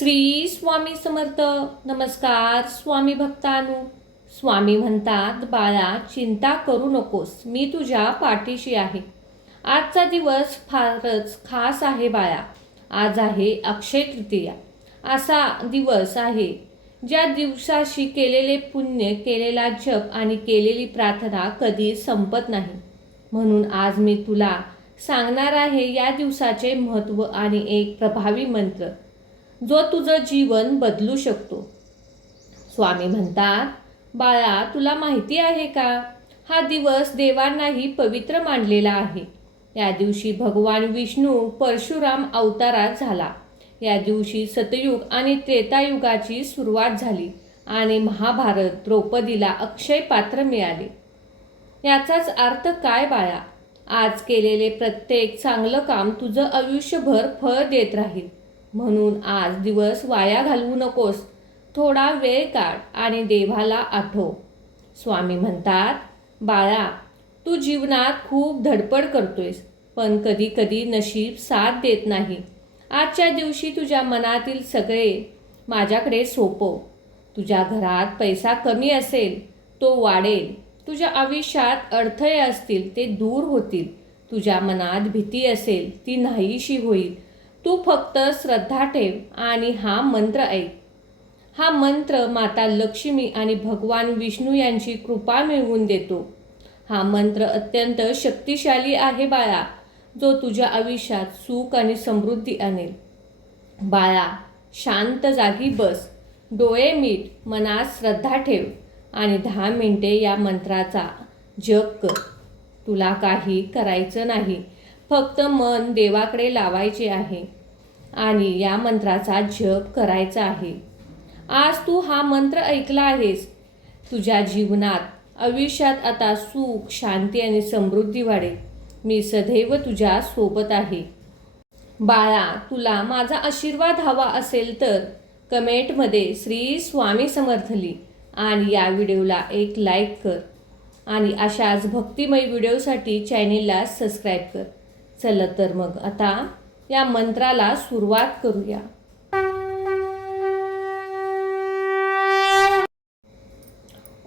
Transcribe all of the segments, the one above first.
श्री स्वामी समर्थ. नमस्कार स्वामी भक्तांनो. स्वामी म्हणतात, बाळा चिंता करू नकोस, मी तुझ्या पाठीशी आहे. आजचा दिवस फारच खास आहे बाळा. आज आहे अक्षय तृतीया. असा दिवस आहे ज्या दिवसाशी केलेले पुण्य, केलेला जप आणि केलेली प्रार्थना कधी संपत नाही. म्हणून आज मी तुला सांगणार आहे या दिवसाचे महत्त्व आणि एक प्रभावी मंत्र जो तुझं जीवन बदलू शकतो. स्वामी म्हणतात, बाळा तुला माहिती आहे का, हा दिवस देवांनाही पवित्र मानलेला आहे. या दिवशी भगवान विष्णू परशुराम अवतारात झाला. या दिवशी सतयुग आणि त्रेतायुगाची सुरुवात झाली आणि महाभारत द्रौपदीला अक्षय पात्र मिळाले. याचाच अर्थ काय बाळा? आज केलेले प्रत्येक चांगलं काम तुझं आयुष्यभर फळ देत राहील. म्हणून आज दिवस वाया घालवू नकोस. थोडा वेळ काढ आणि देवाला आठव. स्वामी म्हणतात, बाळा तू जीवनात खूप धडपड करतोयस, पण कधी कधी नशीब साथ देत नाही. आजच्या दिवशी तुझ्या मनातील सगळे माझ्याकडे सोपव. तुझ्या घरात पैसा कमी असेल तो वाढेल. तुझ्या आयुष्यात अडथळे असतील ते दूर होतील. तुझ्या मनात भीती असेल ती नाहीशी होईल. तू फक्त श्रद्धा ठेव आणि हा मंत्र ऐक. हा मंत्र माता लक्ष्मी आणि भगवान विष्णू यांची कृपा मिळवून देतो. हा मंत्र अत्यंत शक्तिशाली आहे बाळा, जो तुझ्या आयुष्यात सुख आणि समृद्धी आणेल. बाळा शांत जागी बस, डोळे मीट, मनात श्रद्धा ठेव आणि 10 मिनिटे या मंत्राचा जप कर. तुला काही करायचं नाही, फक्त मन देवाकडे लावायचे आहे आणि या मंत्राचा जप करायचा आहे. आज तू हा मंत्र ऐकला आहेस. तुझ्या जीवनात आयुष्यात आता सुख, शांती आणि समृद्धी वाढेल. मी सदैव तुझ्या सोबत आहे. बाळा तुला माझा आशीर्वाद हवा असेल तर कमेंटमध्ये श्री स्वामी समर्थ लिही आणि या व्हिडिओला एक लाईक कर आणि अशाच भक्तिमय व्हिडिओसाठी चॅनेलला सबस्क्राईब कर. चला तर मग आता या मंत्राला सुरुवात करूया.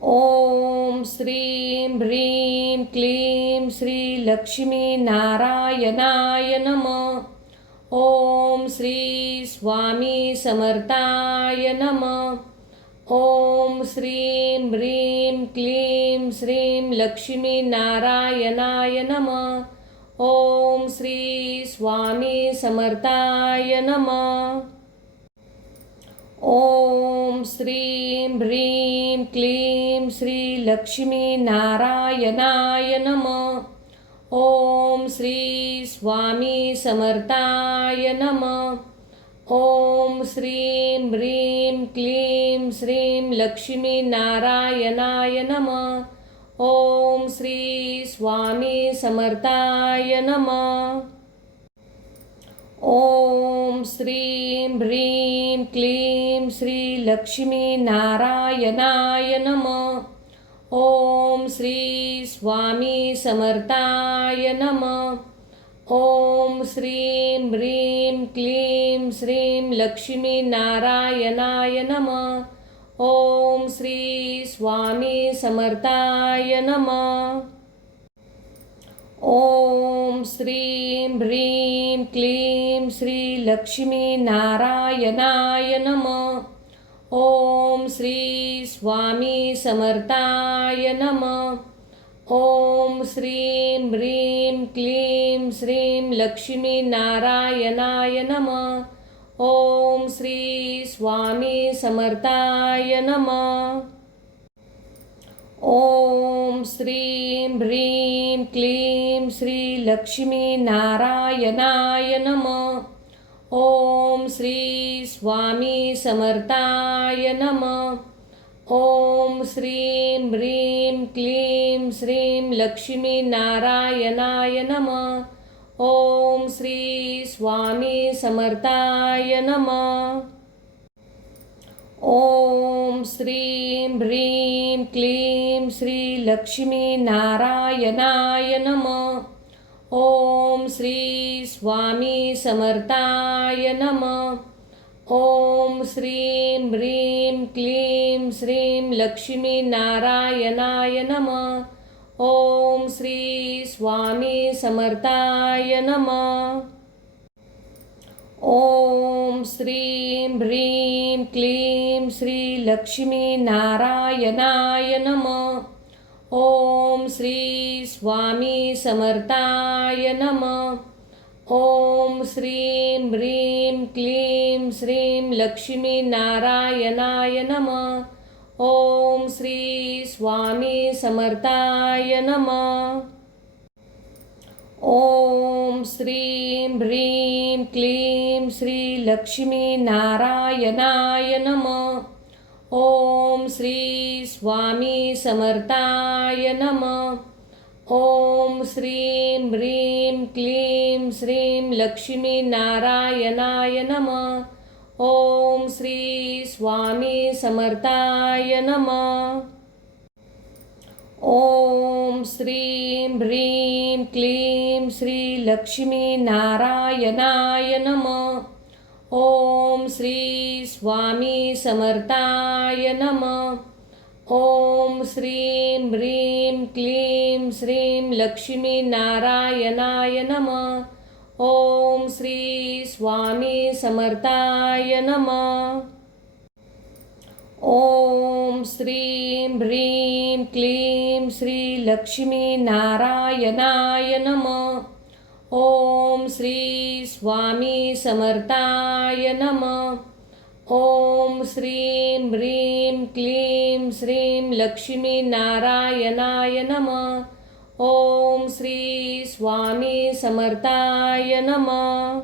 ओम श्रीं ह्रीं क्लीं श्री लक्ष्मी नारायणाय नमः. ओम श्री स्वामी समर्थाय नमः. ओम श्रीं ह्रीं क्लीं श्रीं लक्ष्मी नारायणाय नमः. ओम श्री स्वामी समर्थाय नमः. ओम श्रीं ह्रीं क्लीं श्री लक्ष्मी नारायणाय नमः. ओम श्री स्वामी समर्थाय नमः. ओम श्रीं ह्रीं क्लीं श्रीं लक्ष्मी नारायणाय नमः. ओम श्री स्वामी समर्थाय नमः. ओम श्रीं ह्रीं क्लीं श्री लक्ष्मी नारायणाय नमः. ओम श्री स्वामी समर्थाय नमः. ओम श्रीं ह्रीं क्लीं श्रीं लक्ष्मी नारायणाय नमः. ओम श्री स्वामी समर्थाय नमः. ओम श्रीं ह्रीं क्लीं श्री लक्ष्मी नारायणाय नमः. ओम श्री स्वामी समर्थाय नमः. ओम श्रीं ह्रीं क्लीं श्रीं लक्ष्मी नारायणाय नमः. ओम श्री स्वामी समर्थाय नमः. ओम श्रीं ह्रीं क्लीं श्री लक्ष्मी नारायणाय नमः. ओम श्री स्वामी समर्थाय नमः. ओम श्रीं ह्रीं क्लीं श्रीं लक्ष्मी नारायणाय नमः. ओम श्री स्वामी समर्थाय नमः. ओम श्रीं ह्रीं क्लीं श्री लक्ष्मी नारायणाय नमः. ओम श्री स्वामी समर्थाय नमः. ॐ श्रीं ह्रीं क्लीं श्रीं लक्ष्मीनारायणाय नमः. ॐ श्री स्वामी समर्थाय नमः. ॐ श्रीं ह्रीं क्लीं श्री लक्ष्मीनारायणाय नमः. ॐ श्री स्वामी समर्थाय नमः. ॐ श्रीं ह्रीं क्लीं श्रीं लक्ष्मीनारायणाय नमः. ॐ श्री स्वामी समर्थाय नमः. ॐ श्रीं ह्रीं क्लीं श्री लक्ष्मीनारायणाय नमः. ॐ श्री स्वामी समर्थाय नमः. ॐ श्रीं ह्रीं क्लीं श्रीं लक्ष्मीनारायणाय नमः. ॐ श्री स्वामी समर्थाय नमः. ॐ श्रीं ह्रीं क्लीं श्री लक्ष्मीनारायणाय नमः. ॐ श्री स्वामी समर्थाय नमः. ॐ श्रीं ह्रीं क्लीं श्रीं लक्ष्मीनारायणाय नमः. ॐ श्री स्वामी समर्थाय नमः. ॐ श्रीं ह्रीं क्लीं श्री लक्ष्मीनारायणाय नमः. ॐ श्री स्वामी समर्थाय नमः. ॐ श्रीं ह्रीं क्लीं श्रीं लक्ष्मीनारायणाय नमः. ॐ श्री स्वामी समर्थाय नमः.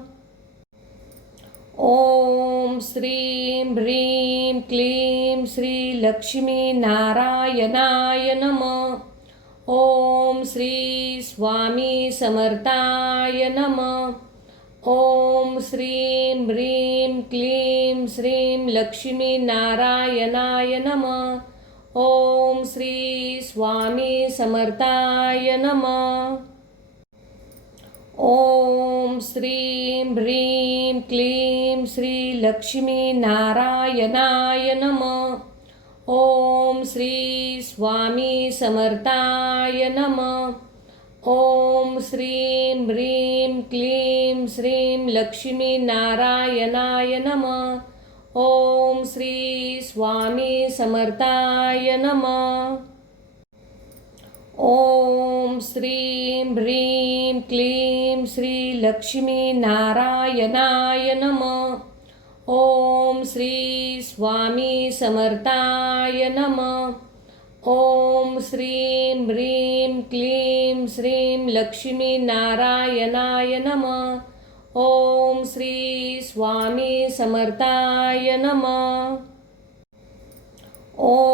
ॐ श्रीं ह्रीं क्लीं श्री लक्ष्मीनारायणाय नमः. ॐ श्री स्वामी समर्थाय नमः. ॐ श्रीं ह्रीं क्लीं श्रीं लक्ष्मीनारायणाय नमः. ॐ श्री स्वामी समर्थाय नमः. ॐ श्रीं ह्रीं क्लीं श्री लक्ष्मीनारायणाय नमः. ॐ श्री स्वामी समर्थाय नमः. ॐ श्रीं ह्रीं क्लीं श्रीं लक्ष्मीनारायणाय नमः. ॐ श्री स्वामी समर्थाय नमः. ॐ श्रीं ह्रीं क्लीं श्री लक्ष्मीनारायणाय नमः. ॐ श्री स्वामी समर्थाय नमः. ॐ श्रीं ह्रीं क्लीं श्रीं लक्ष्मीनारायणाय नमः. ॐ श्री स्वामी समर्थाय नमः.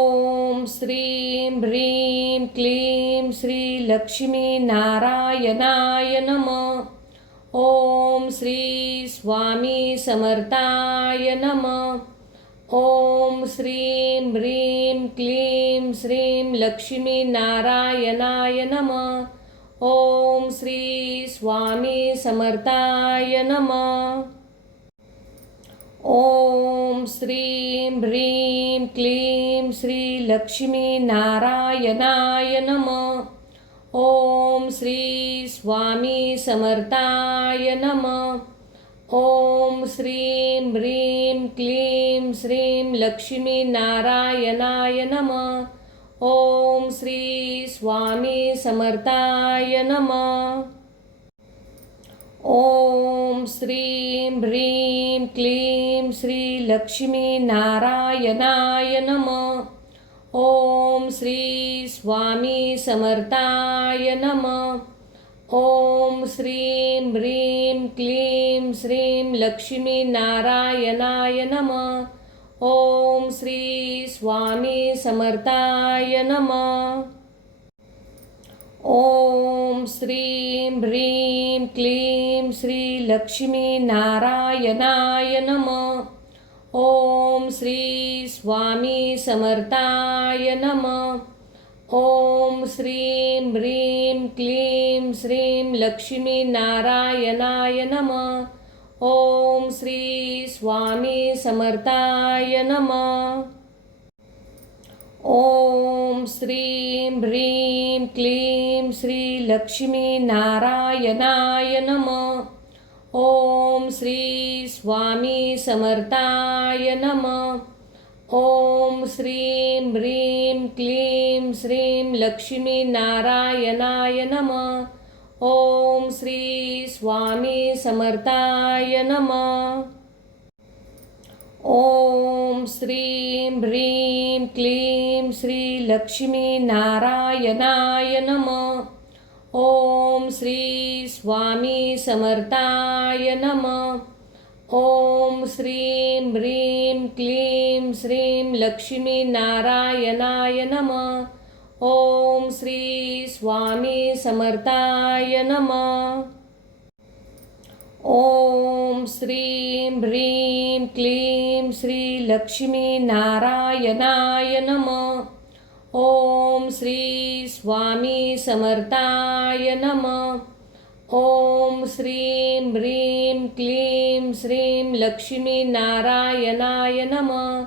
ॐ श्रीं ह्रीं क्लीं श्री लक्ष्मीनारायणाय नमः. ॐ श्री स्वामी समर्थाय नमः. ॐ श्रीं ह्रीं क्लीं श्रीं लक्ष्मीनारायणाय नमः. ॐ श्री स्वामी समर्थाय नमः. ॐ श्रीं ह्रीं क्लीं श्री लक्ष्मीनारायणाय नमः. ॐ श्री स्वामी समर्थाय नमः. ॐ श्रीं ह्रीं क्लीं श्रीं लक्ष्मीनारायणाय नमः. ॐ श्री स्वामी समर्थाय नमः. ॐ श्रीं ह्रीं क्लीं श्री लक्ष्मीनारायणाय नमः. ॐ श्री स्वामी समर्थाय नमः. ॐ श्रीं ह्रीं क्लीं श्रीं लक्ष्मीनारायणाय नमः. ॐ श्री स्वामी समर्थाय नमः. ॐ श्रीं ह्रीं क्लीं श्री लक्ष्मीनारायणाय नमः. ॐ श्री स्वामी समर्थाय नमः. ॐ श्रीं ह्रीं क्लीं श्रीं लक्ष्मीनारायणाय नमः. ओम श्री स्वामी समर्थाय नमः. ओम श्रीं ह्रीं क्लीं श्री लक्ष्मी नारायणाय नमः. ओम श्री स्वामी समर्थाय नमः. ओम श्रीं ह्रीं क्लीं श्रीं लक्ष्मी नारायणाय नमः. ओम श्री स्वामी समर्थाय नमः. ओम श्रीं ह्रीं क्लीं श्री लक्ष्मी नारायणाय नमः. ओम श्री स्वामी समर्थाय नमः. ओम श्रीं ह्रीं क्लीं श्रीं लक्ष्मी नारायणाय नमः. ओम श्री स्वामी समर्थाय नमः. ओम श्रीं ह्रीं क्लीं श्री लक्ष्मी नारायणाय नमः. ओम श्री स्वामी समर्थाय नमः. ओम श्रीं ह्रीं क्लीं श्रीं लक्ष्मी नारायणाय नमः.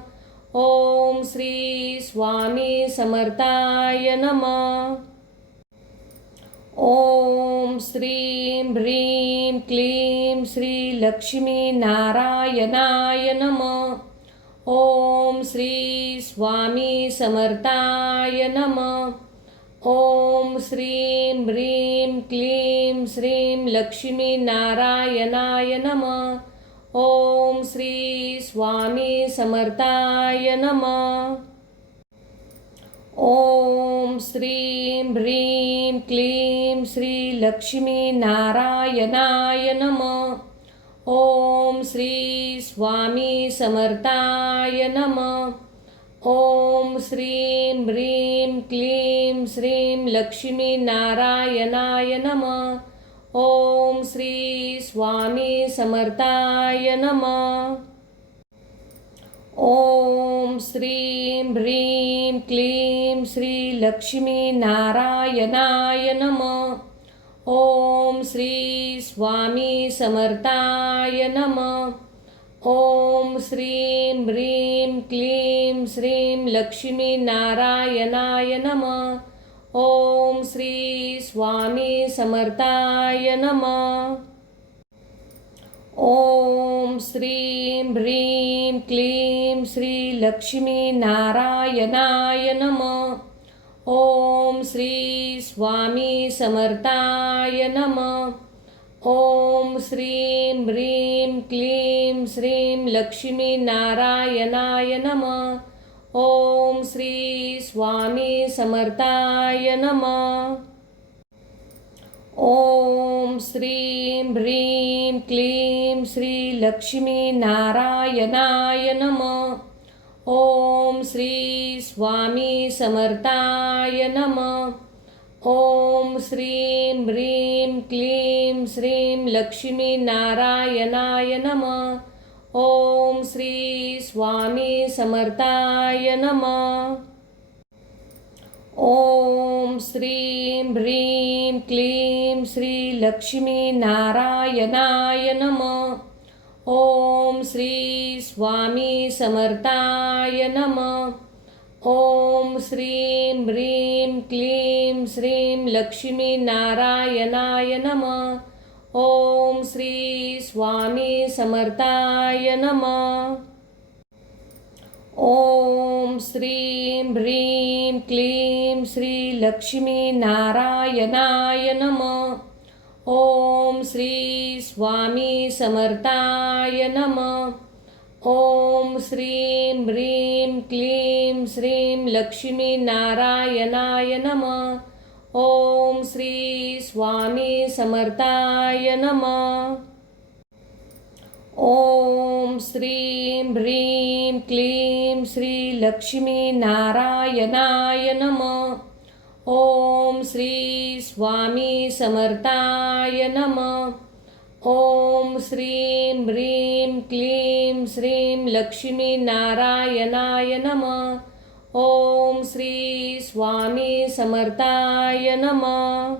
ओम श्री स्वामी समर्थाय नमः. ओम श्रीं ह्रीं क्लीं श्री लक्ष्मी नारायणाय नमः. ओम श्री स्वामी समर्थाय नमः. ओम श्रीं ह्रीं क्लीं श्रीं लक्ष्मी नारायणाय नमः. ओम श्री स्वामी समर्थाय नमः. ओम श्रीं ह्रीं क्लीं श्री लक्ष्मी नारायणाय नमः. ओम श्री स्वामी समर्थाय नमः. ओम श्रीं ह्रीं क्लीं श्रीं लक्ष्मी नारायणाय नमः. ओम श्री स्वामी समर्थाय नमः. ओम श्रीं ह्रीं क्लीं श्री लक्ष्मी नारायणाय नमः. ओम श्री स्वामी समर्थाय नमः. ओम श्रीं ह्रीं क्लीं श्रीं लक्ष्मी नारायणाय नमः. ओम श्री स्वामी समर्थाय नमः. ओम श्रीं ह्रीं क्लीं श्री लक्ष्मी नारायणाय नमः. ओम श्री स्वामी समर्थाय नमः. ओम श्रीं ह्रीं क्लीं श्रीं लक्ष्मी नारायणाय नमः. ओम श्री स्वामी समर्थाय नमः. ओम श्रीं ह्रीं क्लीं श्री लक्ष्मी नारायणाय नमः. ओम श्री स्वामी समर्थाय नमः. ओम श्रीं ह्रीं क्लीं श्रीं लक्ष्मी नारायणाय नमः. ओम श्री स्वामी समर्थाय नमः. ओम श्रीं ह्रीं क्लीं श्री लक्ष्मी नारायणाय नमः. ओम श्री स्वामी समर्थाय नमः. ओम श्रीं ह्रीं क्लीं श्रीं लक्ष्मी नारायणाय नमः. ओम श्री स्वामी समर्थाय नमः. ओम श्रीं ह्रीं क्लीं श्री लक्ष्मी नारायणाय नमः. ओम श्री स्वामी समर्थाय नमः. ओम श्रीं ह्रीं क्लीं श्रीं लक्ष्मी नारायणाय नमः. ओम श्री स्वामी समर्थाय नमः. ओम श्रीं ह्रीं क्लीं श्री लक्ष्मी नारायणाय नमः. ओम श्री स्वामी समर्थाय नमः. ओम श्रीं ह्रीं क्लीं श्रीं लक्ष्मी नारायणाय नमः. ओम श्री स्वामी समर्थाय नमः.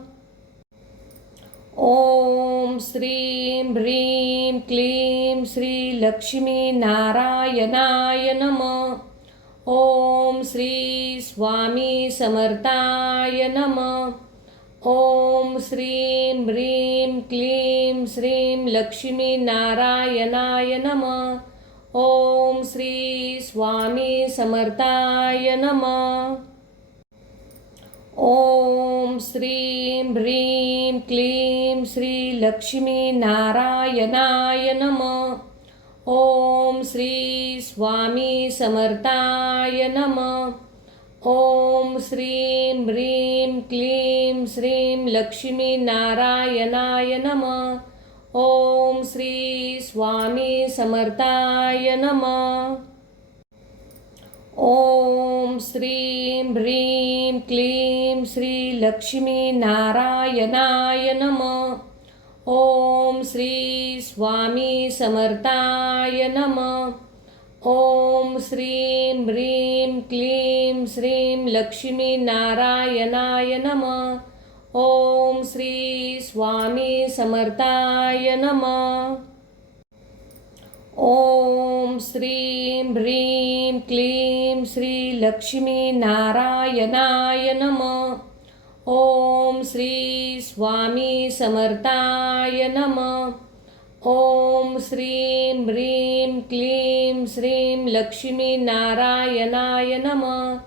ओम श्रीं ह्रीं क्लीं श्रीलक्ष्मीनारायणाय नमः। ॐ श्री स्वामी समर्थाय नमः। ॐ श्रीं ह्रीं क्लीं श्रीलक्ष्मीनारायणाय नमः। ॐ श्री स्वामी समर्थाय नमः। ॐ श्रीं ह्रीं क्लीं श्रीलक्ष्मीनारायणाय नमः। ॐ श्री स्वामी समर्थाय नमः। ॐ श्रीं ह्रीं क्लीं श्रीलक्ष्मीनारायणाय नमः। ॐ श्री स्वामी समर्थाय नमः। ॐ श्रीं ह्रीं क्लीं श्रीलक्ष्मीनारायणाय नमः। ॐ श्री स्वामी समर्थाय नमः। ॐ श्रीं ह्रीं क्लीं श्रीलक्ष्मीनारायणाय नमः। ॐ श्री स्वामी समर्थाय नमः। ॐ श्रीं ह्रीं क्लीं श्रीलक्ष्मीनारायणाय नमः। ॐ श्री स्वामी समर्थाय नमः। ॐ श्रीं ह्रीं क्लीं श्रीलक्ष्मीनारायणाय नमः।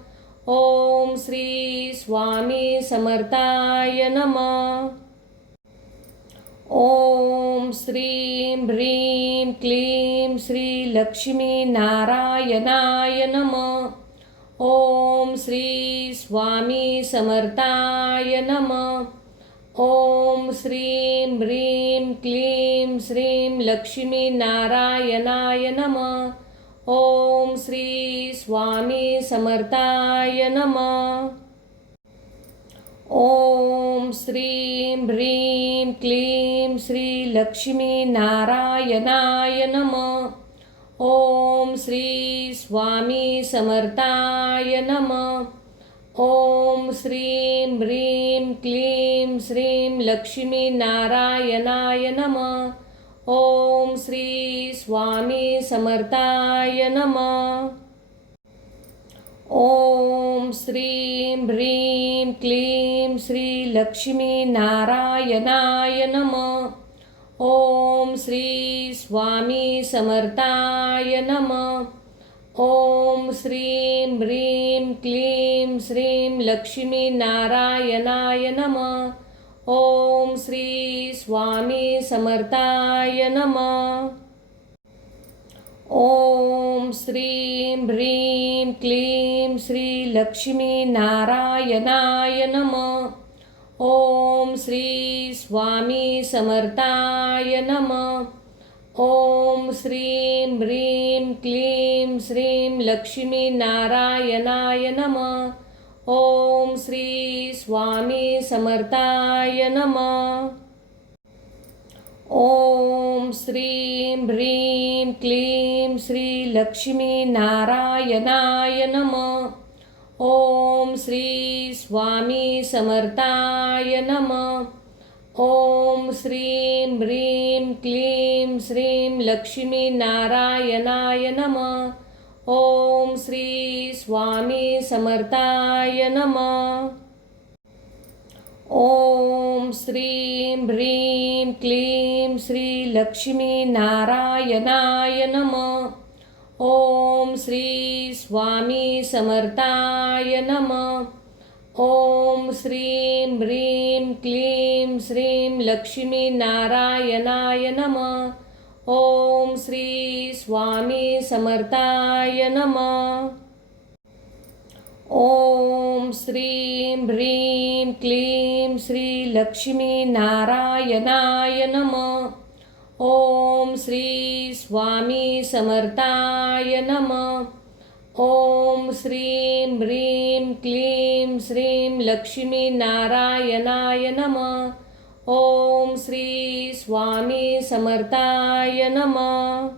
ॐ श्री स्वामी समर्थाय नमः। ॐ श्रीं ह्रीं क्लीं श्रीलक्ष्मीनारायणाय नमः। ॐ श्री स्वामी समर्थाय नमः। ॐ श्रीं ह्रीं क्लीं श्रीलक्ष्मीनारायणाय नमः। ॐ श्री स्वामी समर्थाय नमः। ॐ श्रीं ह्रीं क्लीं श्रीलक्ष्मीनारायणाय नमः। ॐ श्री स्वामी समर्थाय नमः। ॐ श्रीं ह्रीं क्लीं श्रीलक्ष्मीनारायणाय नमः। ॐ श्री स्वामी समर्थाय नमः। ॐ श्रीं ह्रीं क्लीं श्रीलक्ष्मीनारायणाय नमः। ॐ श्री स्वामी समर्थाय नमः। ॐ श्रीं ह्रीं क्लीं श्रीलक्ष्मीनारायणाय नमः। ॐ श्री स्वामी समर्थाय नमः। ॐ श्रीं ह्रीं क्लीं श्रीलक्ष्मीनारायणाय नमः। ॐ श्री स्वामी समर्थाय नमः। ॐ श्रीं ह्रीं क्लीं श्रीलक्ष्मीनारायणाय नमः। ॐ श्री स्वामी समर्थाय नमः। ॐ श्रीं ह्रीं क्लीं श्रीलक्ष्मीनारायणाय नमः। ॐ श्री स्वामी समर्थाय नमः। ॐ श्रीं ह्रीं क्लीं श्रीलक्ष्मीनारायणाय नमः। ॐ श्री स्वामी समर्थाय नमः। ॐ श्रीं ह्रीं क्लीं श्रीलक्ष्मीनारायणाय नमः। ॐ श्री स्वामी समर्थाय नमः। ॐ श्रीं ह्रीं क्लीं श्रीलक्ष्मीनारायणाय नमः। ॐ श्री स्वामी समर्थाय नमः। ॐ श्रीं ह्रीं क्लीं श्रीलक्ष्मीनारायणाय नमः। ॐ श्री स्वामी समर्थाय नमः। ॐ श्रीं ह्रीं क्लीं श्रीलक्ष्मीनारायणाय नमः। ॐ श्री स्वामी समर्थाय नमः।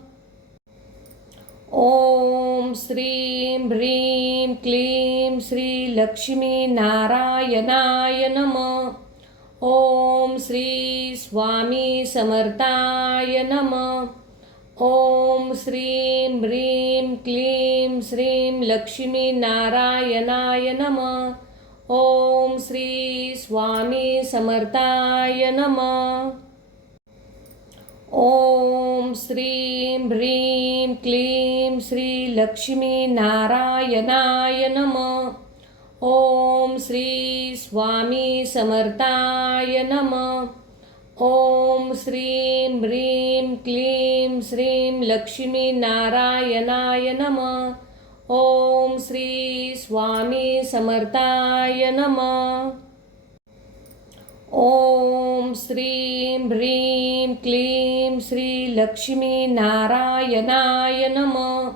ॐ श्रीं ह्रीं क्लीं श्रीलक्ष्मीनारायणाय नमः। ओम श्री स्वामी समर्थाय नमः. ओम श्रीं ह्रीं क्लीं श्रीं लक्ष्मी नारायणाय नमः. ओम श्री स्वामी समर्थाय नमः. ओम श्रीं ह्रीं क्लीं श्री लक्ष्मी नारायणाय नमः. ओम श्री स्वामी समर्थाय नमः. ओम श्रीं ह्रीं क्लीं श्रीं लक्ष्मी नारायणाय नमः. ओम श्री स्वामी समर्थाय नमः. ओम श्रीं ह्रीं क्लीं श्री लक्ष्मी नारायणाय नमः.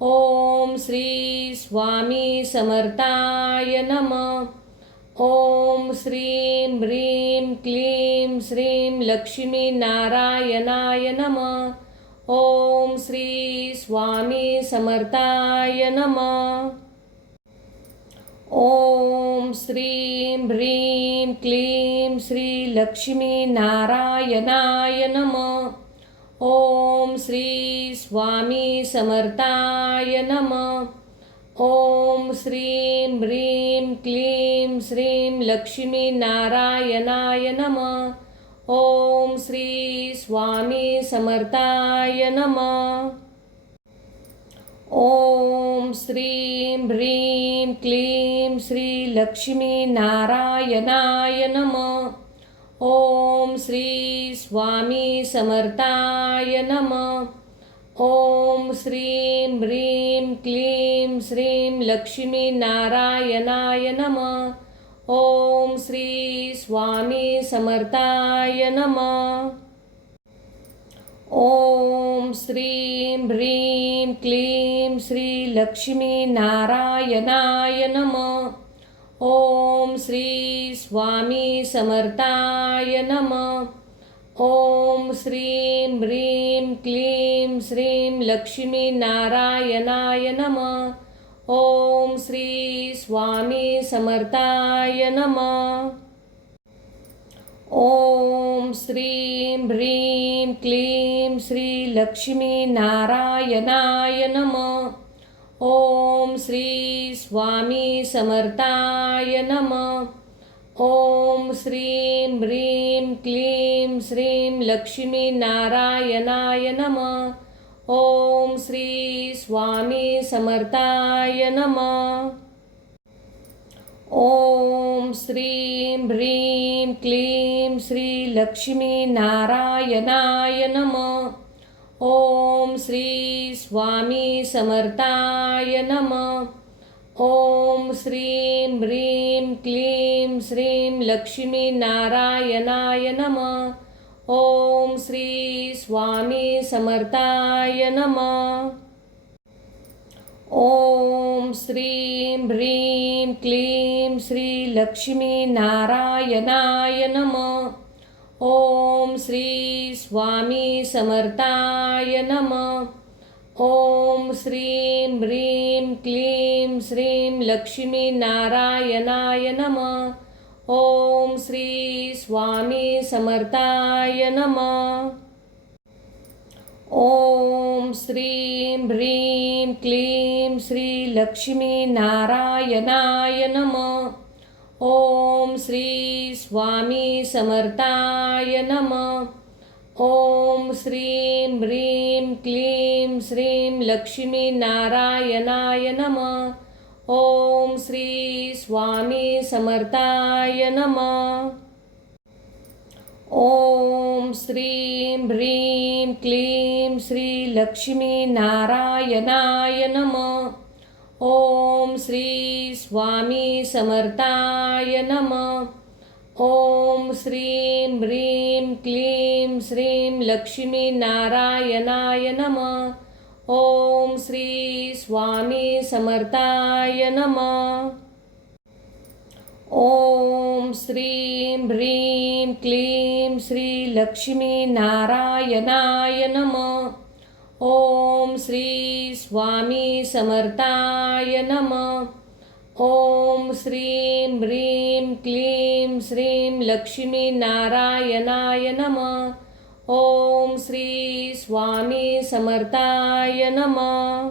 ओम श्री स्वामी समर्थाय नमः. ओम श्रीं ह्रीं क्लीं श्रीं लक्ष्मी नारायणाय नमः. ओम श्री स्वामी समर्थाय नमः. ओम श्रीं ह्रीं क्लीं श्री लक्ष्मी नारायणाय नमः. ओम श्री स्वामी समर्थाय नमः. ओम श्रीं ह्रीं क्लीं श्रीं लक्ष्मी नारायणाय नमः. ओम श्री स्वामी समर्थाय नमः. ओम श्रीं ह्रीं क्लीं श्री लक्ष्मी नारायणाय नमः. ओम श्री स्वामी समर्थाय नमः. ओम श्रीं ह्रीं क्लीं श्रीं लक्ष्मी नारायणाय नमः. ओम श्री स्वामी समर्थाय नमः. ओम श्रीं ह्रीं क्लीं श्री लक्ष्मी नारायणाय नमः. ओम श्री स्वामी समर्थाय नमः. ओम श्रीं ह्रीं क्लीं श्रीं लक्ष्मी नारायणाय नमः. ओम श्री स्वामी समर्थाय नमः. ओम श्रीं ह्रीं क्लीं श्री लक्ष्मी नारायणाय नमः. ओम श्री स्वामी समर्थाय नमः. ओम श्रीं ह्रीं क्लीं श्रीं लक्ष्मी नारायणाय नमः. ओम श्री स्वामी समर्थाय नमः. ओम श्रीं ह्रीं क्लीं श्री लक्ष्मी नारायणाय नमः. ओम श्री स्वामी समर्थाय नमः. ओम श्रीं ह्रीं क्लीं श्रीं लक्ष्मी नारायणाय नमः. ओम श्री स्वामी समर्थाय नमः. ओम श्रीं ह्रीं क्लीं श्री लक्ष्मी नारायणाय नमः. ओम श्री स्वामी समर्थाय नमः. ओम श्रीं ह्रीं क्लीं श्रीं लक्ष्मी नारायणाय नमः. ओम श्री स्वामी समर्थाय नमः. ओम श्रीं ह्रीं क्लीं श्री लक्ष्मी नारायणाय नमः. ओम श्री स्वामी समर्थाय नमः. ओम श्रीं ह्रीं क्लीं श्रीं लक्ष्मी नारायणाय नमः. ओम श्री स्वामी समर्थाय नमः. ओम श्रीं ह्रीं क्लीं श्री लक्ष्मी नारायणाय नमः. ओम श्री स्वामी समर्थाय नमः. ओम श्रीं ह्रीं क्लीं श्रीं लक्ष्मी नारायणाय नमः. ओम श्री स्वामी समर्थाय नमः. ओम श्रीं ह्रीं क्लीं श्री लक्ष्मी नारायणाय नमः. ओम श्री स्वामी समर्थाय नमः. ॐ श्रीं ह्रीं क्लीं श्रीं लक्ष्मीनारायणाय नमः. ॐ श्री स्वामी समर्थाय नमः.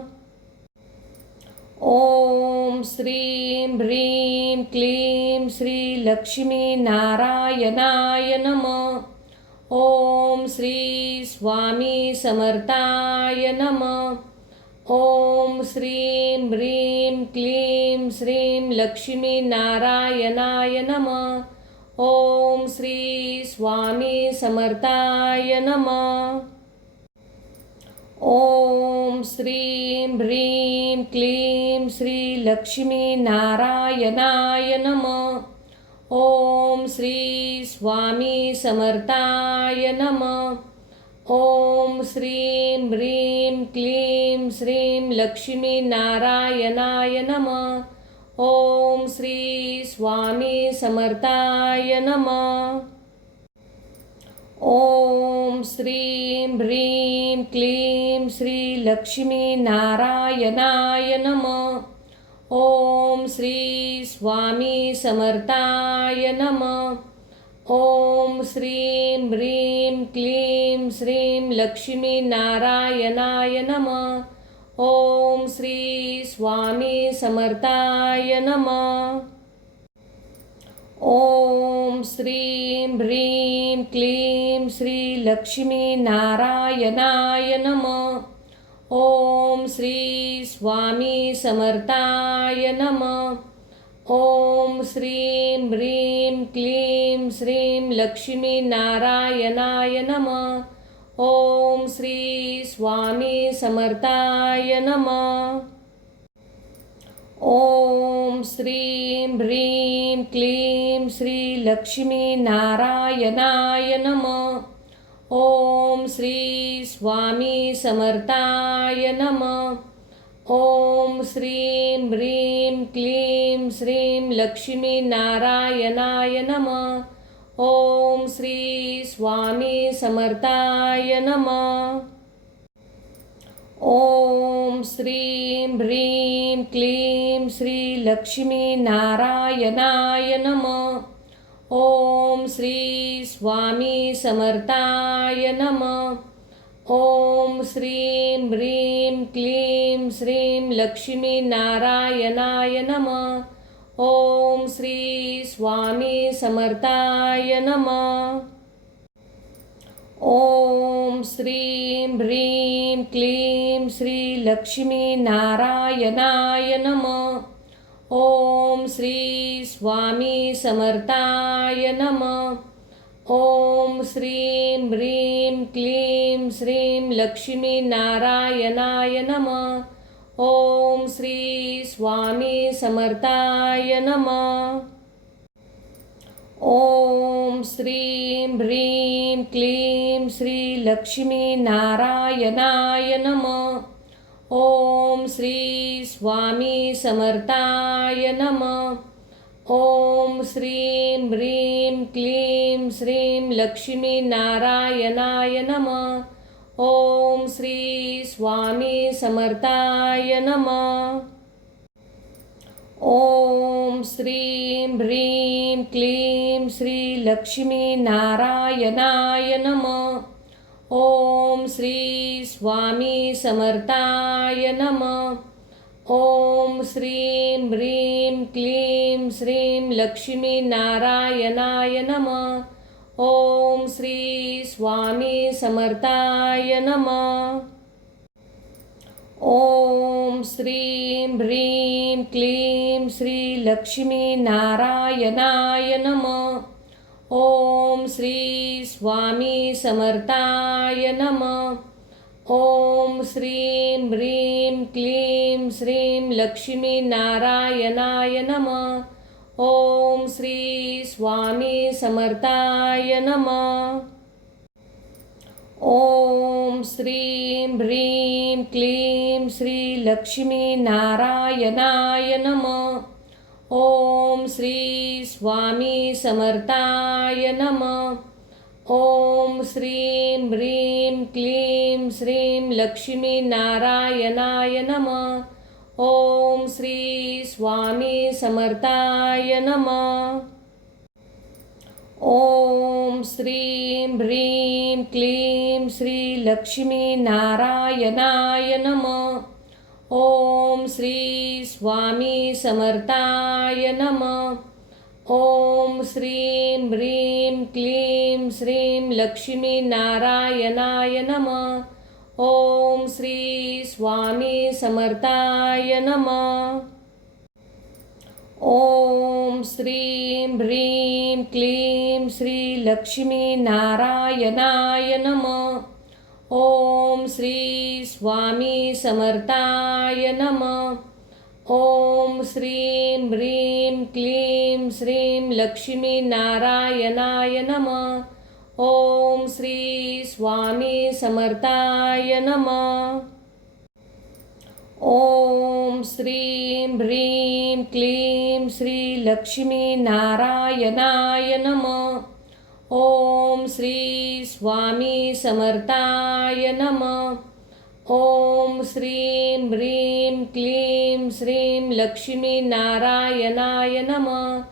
ॐ श्रीं ह्रीं क्लीं श्री लक्ष्मीनारायणाय नमः. ॐ श्री स्वामी समर्थाय नमः. ॐ श्रीं ह्रीं क्लीं श्रीं लक्ष्मीनारायणाय नमः. ॐ श्री स्वामी समर्थाय नमः. ॐ श्रीं ह्रीं क्लीं श्री लक्ष्मीनारायणाय नमः. ॐ श्री स्वामी समर्थाय नमः. ॐ श्रीं ह्रीं क्लीं श्रीं लक्ष्मीनारायणाय नमः. ॐ श्री स्वामी समर्थाय नमः. ॐ श्रीं ह्रीं क्लीं श्री लक्ष्मीनारायणाय नमः. ॐ श्री स्वामी समर्थाय नमः. ॐ श्रीं ह्रीं क्लीं श्रीं लक्ष्मीनारायणाय नमः. ॐ श्री स्वामी समर्थाय नमः. ॐ श्रीं ह्रीं क्लीं श्री लक्ष्मीनारायणाय नमः. ॐ श्री स्वामी समर्थाय नमः. ॐ श्रीं ह्रीं क्लीं श्रीं लक्ष्मीनारायणाय नमः. ॐ श्री स्वामी समर्थाय नमः. ॐ श्रीं ह्रीं क्लीं श्री लक्ष्मीनारायणाय नमः. ॐ श्री स्वामी समर्थाय नमः. ॐ श्रीं ह्रीं क्लीं श्रीं लक्ष्मीनारायणाय नमः. ॐ श्री स्वामी समर्थाय नमः. ॐ श्रीं ह्रीं क्लीं श्री लक्ष्मीनारायणाय नमः. ॐ श्री स्वामी समर्थाय नमः. ॐ श्रीं ह्रीं क्लीं श्रीं लक्ष्मीनारायणाय नमः. ॐ श्री स्वामी समर्थाय नमः. ॐ श्रीं ह्रीं क्लीं श्री लक्ष्मीनारायणाय नमः. ॐ श्री स्वामी समर्थाय नमः. ॐ श्रीं ह्रीं क्लीं श्रीं लक्ष्मीनारायणाय नमः. ॐ श्री स्वामी समर्थाय नमः. ॐ श्रीं ह्रीं क्लीं श्री लक्ष्मीनारायणाय नमः. ॐ श्री स्वामी समर्थाय नमः. ॐ श्रीं ह्रीं क्लीं श्रीं लक्ष्मीनारायणाय नमः. ॐ श्री स्वामी समर्थाय नमः. ॐ श्रीं ह्रीं क्लीं श्री लक्ष्मीनारायणाय नमः. ॐ श्री स्वामी समर्थाय नमः. ॐ श्रीं ह्रीं क्लीं श्रीं लक्ष्मीनारायणाय नमः. ॐ श्री स्वामी समर्थाय नमः. ॐ श्रीं ह्रीं क्लीं श्री लक्ष्मीनारायणाय नमः. ॐ श्री स्वामी समर्थाय नमः. ॐ श्रीं ह्रीं क्लीं श्रीं लक्ष्मीनारायणाय नमः. ॐ श्री स्वामी समर्थाय नमः. ॐ श्रीं ह्रीं क्लीं श्री लक्ष्मीनारायणाय नमः. ॐ श्री स्वामी समर्थाय नमः. ॐ श्रीं ह्रीं क्लीं श्रीं लक्ष्मीनारायणाय नमः. ओम श्री स्वामी समर्थाय नमः. ओम श्रीं ह्रीं क्लीं श्री लक्ष्मी नारायणाय नमः. ओम श्री स्वामी समर्थाय नमः. ओम श्रीं ह्रीं क्लीं श्रीं लक्ष्मी नारायणाय नमः. ओम श्री स्वामी समर्थाय नमः. ओम श्रीं ह्रीं क्लीं श्री लक्ष्मी नारायणाय नमः. ओम श्री स्वामी समर्थाय नमः. ओम श्रीं ह्रीं क्लीं श्रीं लक्ष्मी नारायणाय नमः. ओम श्री स्वामी समर्थाय नमः. ओम श्रीं ह्रीं क्लीं श्री लक्ष्मी नारायणाय नमः. ओम श्री स्वामी समर्थाय नमः. ओम श्रीं ह्रीं क्लीं श्रीं लक्ष्मी नारायणाय नमः.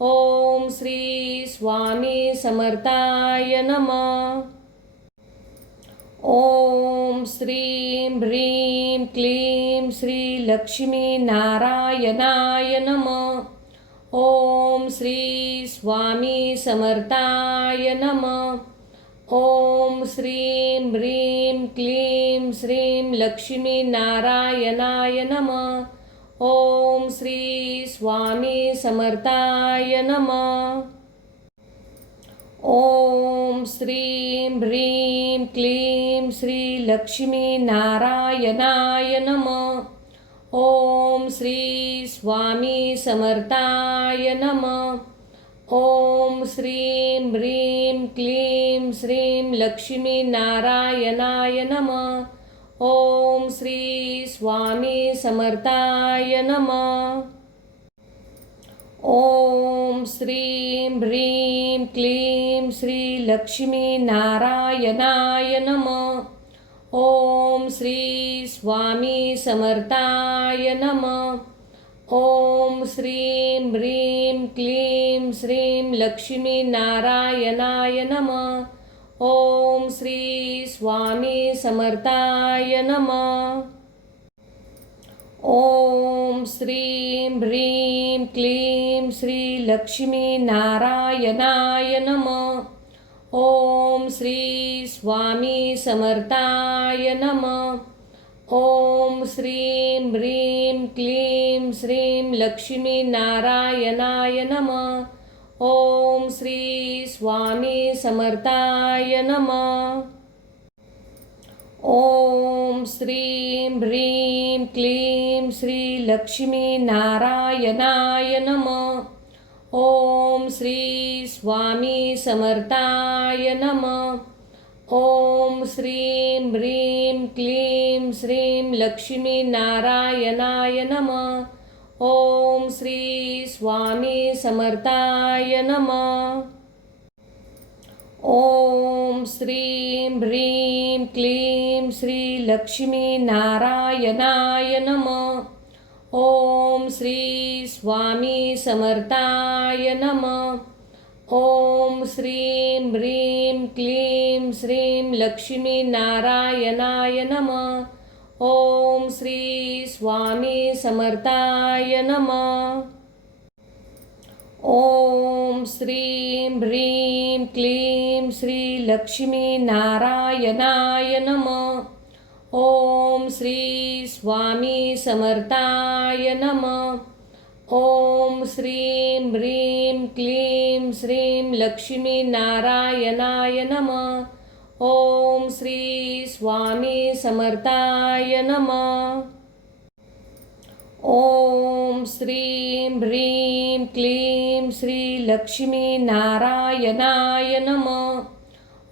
ओम श्री स्वामी समर्थाय नमः. ओम श्रीं ह्रीं क्लीं श्री लक्ष्मी नारायणाय नमः. ओम श्री स्वामी समर्थाय नमः. ओम श्रीं ह्रीं क्लीं श्रीं लक्ष्मी नारायणाय नमः. ओम श्री स्वामी समर्थाय नमः. ओम श्रीं ह्रीं क्लीं श्री लक्ष्मी नारायणाय नमः. ओम श्री स्वामी समर्थाय नमः. ओम श्रीं ह्रीं क्लीं श्रीं लक्ष्मी नारायणाय नमः. ओम श्री स्वामी समर्थाय नमः. ओम श्रीं ह्रीं क्लीं श्री लक्ष्मी नारायणाय नमः. ओम श्री स्वामी समर्थाय नमः. ओम श्रीं ह्रीं क्लीं श्रीं लक्ष्मी नारायणाय नमः. ओम श्री स्वामी समर्थाय नमः. ओम श्रीं ह्रीं क्लीं श्री लक्ष्मी नारायणाय नमः. ओम श्री स्वामी समर्थाय नमः. ओम श्रीं ह्रीं क्लीं श्रीं लक्ष्मी नारायणाय नमः. ओम श्री स्वामी समर्थाय नमः. ओम श्रीं ह्रीं क्लीं श्री लक्ष्मी नारायणाय नमः. ओम श्री स्वामी समर्थाय नमः. ओम श्रीं ह्रीं क्लीं श्रीं लक्ष्मी नारायणाय नमः. ओम श्री स्वामी समर्थाय नमः. ओम श्रीं ह्रीं क्लीं श्री लक्ष्मी नारायणाय नमः. ओम श्री स्वामी समर्थाय नमः. ओम श्रीं ह्रीं क्लीं श्रीं लक्ष्मी नारायणाय नमः. ओम श्री स्वामी समर्थाय नमः. ओम श्रीं ह्रीं क्लीं श्री लक्ष्मी नारायणाय नमः. ओम श्री स्वामी समर्थाय नमः. ओम श्रीं ह्रीं क्लीं श्रीं लक्ष्मी नारायणाय नमः. ओम श्री स्वामी समर्थाय नमः. ओम श्रीं ह्रीं क्लीं श्री लक्ष्मी नारायणाय नमः.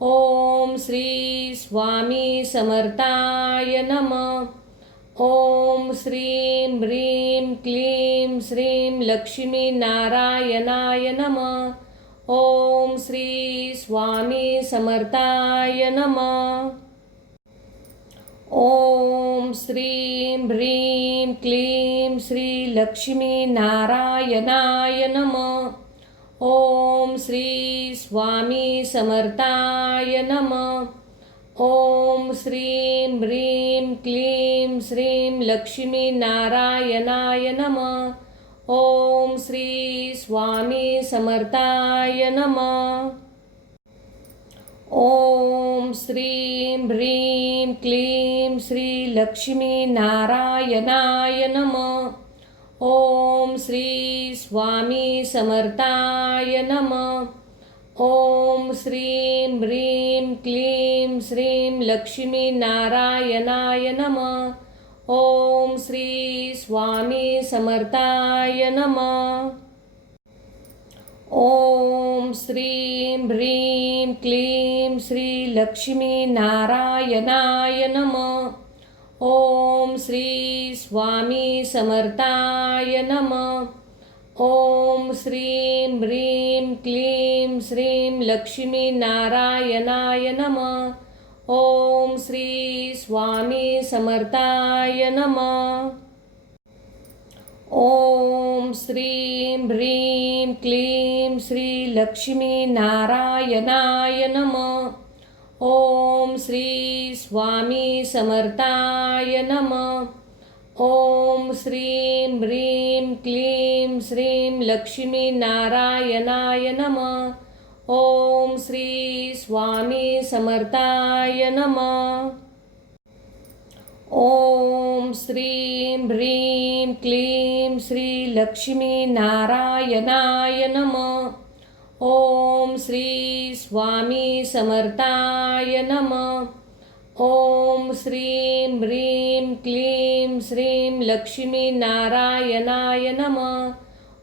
ओम श्री स्वामी समर्थाय नमः. ओम श्रीं ह्रीं क्लीं श्रीं लक्ष्मी नारायणाय नमः. ओम श्री स्वामी समर्थाय नमः. ओम श्रीं ह्रीं क्लीं श्रीलक्ष्मीनारायणाय नमः। ॐ श्री स्वामी समर्थाय नमः। ॐ श्रीं ह्रीं क्लीं श्रीलक्ष्मीनारायणाय नमः। ॐ श्री स्वामी समर्थाय नमः। ॐ श्रीं ह्रीं क्लीं श्रीलक्ष्मीनारायणाय नमः। ॐ श्री स्वामी समर्थाय नमः। ॐ श्रीं ह्रीं क्लीं श्रीलक्ष्मीनारायणाय नमः। ॐ श्री स्वामी समर्थाय नमः। ॐ श्रीं ह्रीं क्लीं श्रीलक्ष्मीनारायणाय नमः। ॐ श्री स्वामी समर्थाय नमः। ॐ श्रीं ह्रीं क्लीं श्रीलक्ष्मीनारायणाय नमः। ॐ श्री स्वामी समर्थाय नमः। ॐ श्रीं ह्रीं क्लीं श्रीलक्ष्मीनारायणाय नमः। ॐ श्री स्वामी समर्थाय नमः। ॐ श्रीं ह्रीं क्लीं श्रीलक्ष्मीनारायणाय नमः। ॐ श्री स्वामी समर्थाय नमः। ॐ श्रीं ह्रीं क्लीं श्रीलक्ष्मीनारायणाय नमः। ॐ श्री स्वामी समर्थाय नमः। ॐ श्रीं ह्रीं क्लीं श्रीलक्ष्मीनारायणाय नमः।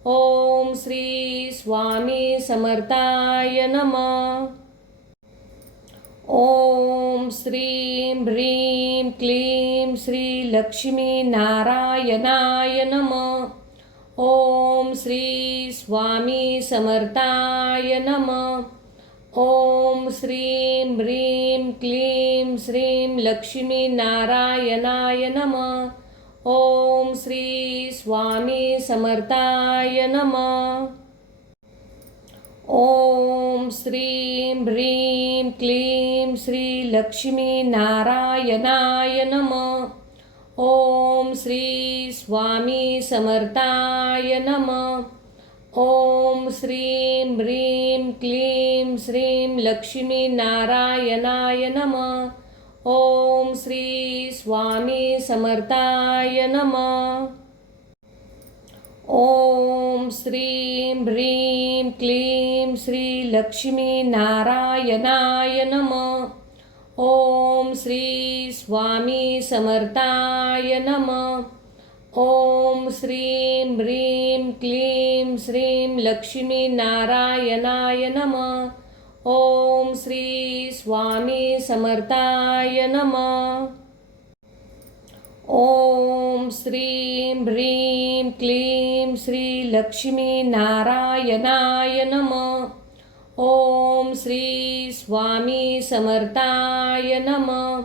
ॐ श्री स्वामी समर्थाय नमः। ॐ श्रीं ह्रीं क्लीं श्रीलक्ष्मीनारायणाय नमः। ॐ श्री स्वामी समर्थाय नमः। ॐ श्रीं ह्रीं क्लीं श्रीलक्ष्मीनारायणाय नमः। ॐ श्री स्वामी समर्थाय नमः। ॐ श्रीं ह्रीं क्लीं श्रीलक्ष्मीनारायणाय नमः। ॐ श्री स्वामी समर्थाय नमः। ॐ श्रीं ह्रीं क्लीं श्रीलक्ष्मीनारायणाय नमः। ॐ श्री स्वामी समर्थाय नमः। ॐ श्रीं ह्रीं क्लीं श्रीलक्ष्मीनारायणाय नमः। ॐ श्री स्वामी समर्थाय नमः। ॐ श्रीं ह्रीं क्लीं श्रीलक्ष्मीनारायणाय नमः। ॐ श्री स्वामी समर्थाय नमः। ॐ श्रीं ह्रीं क्लीं श्रीलक्ष्मीनारायणाय नमः। ॐ श्री स्वामी समर्थाय नमः।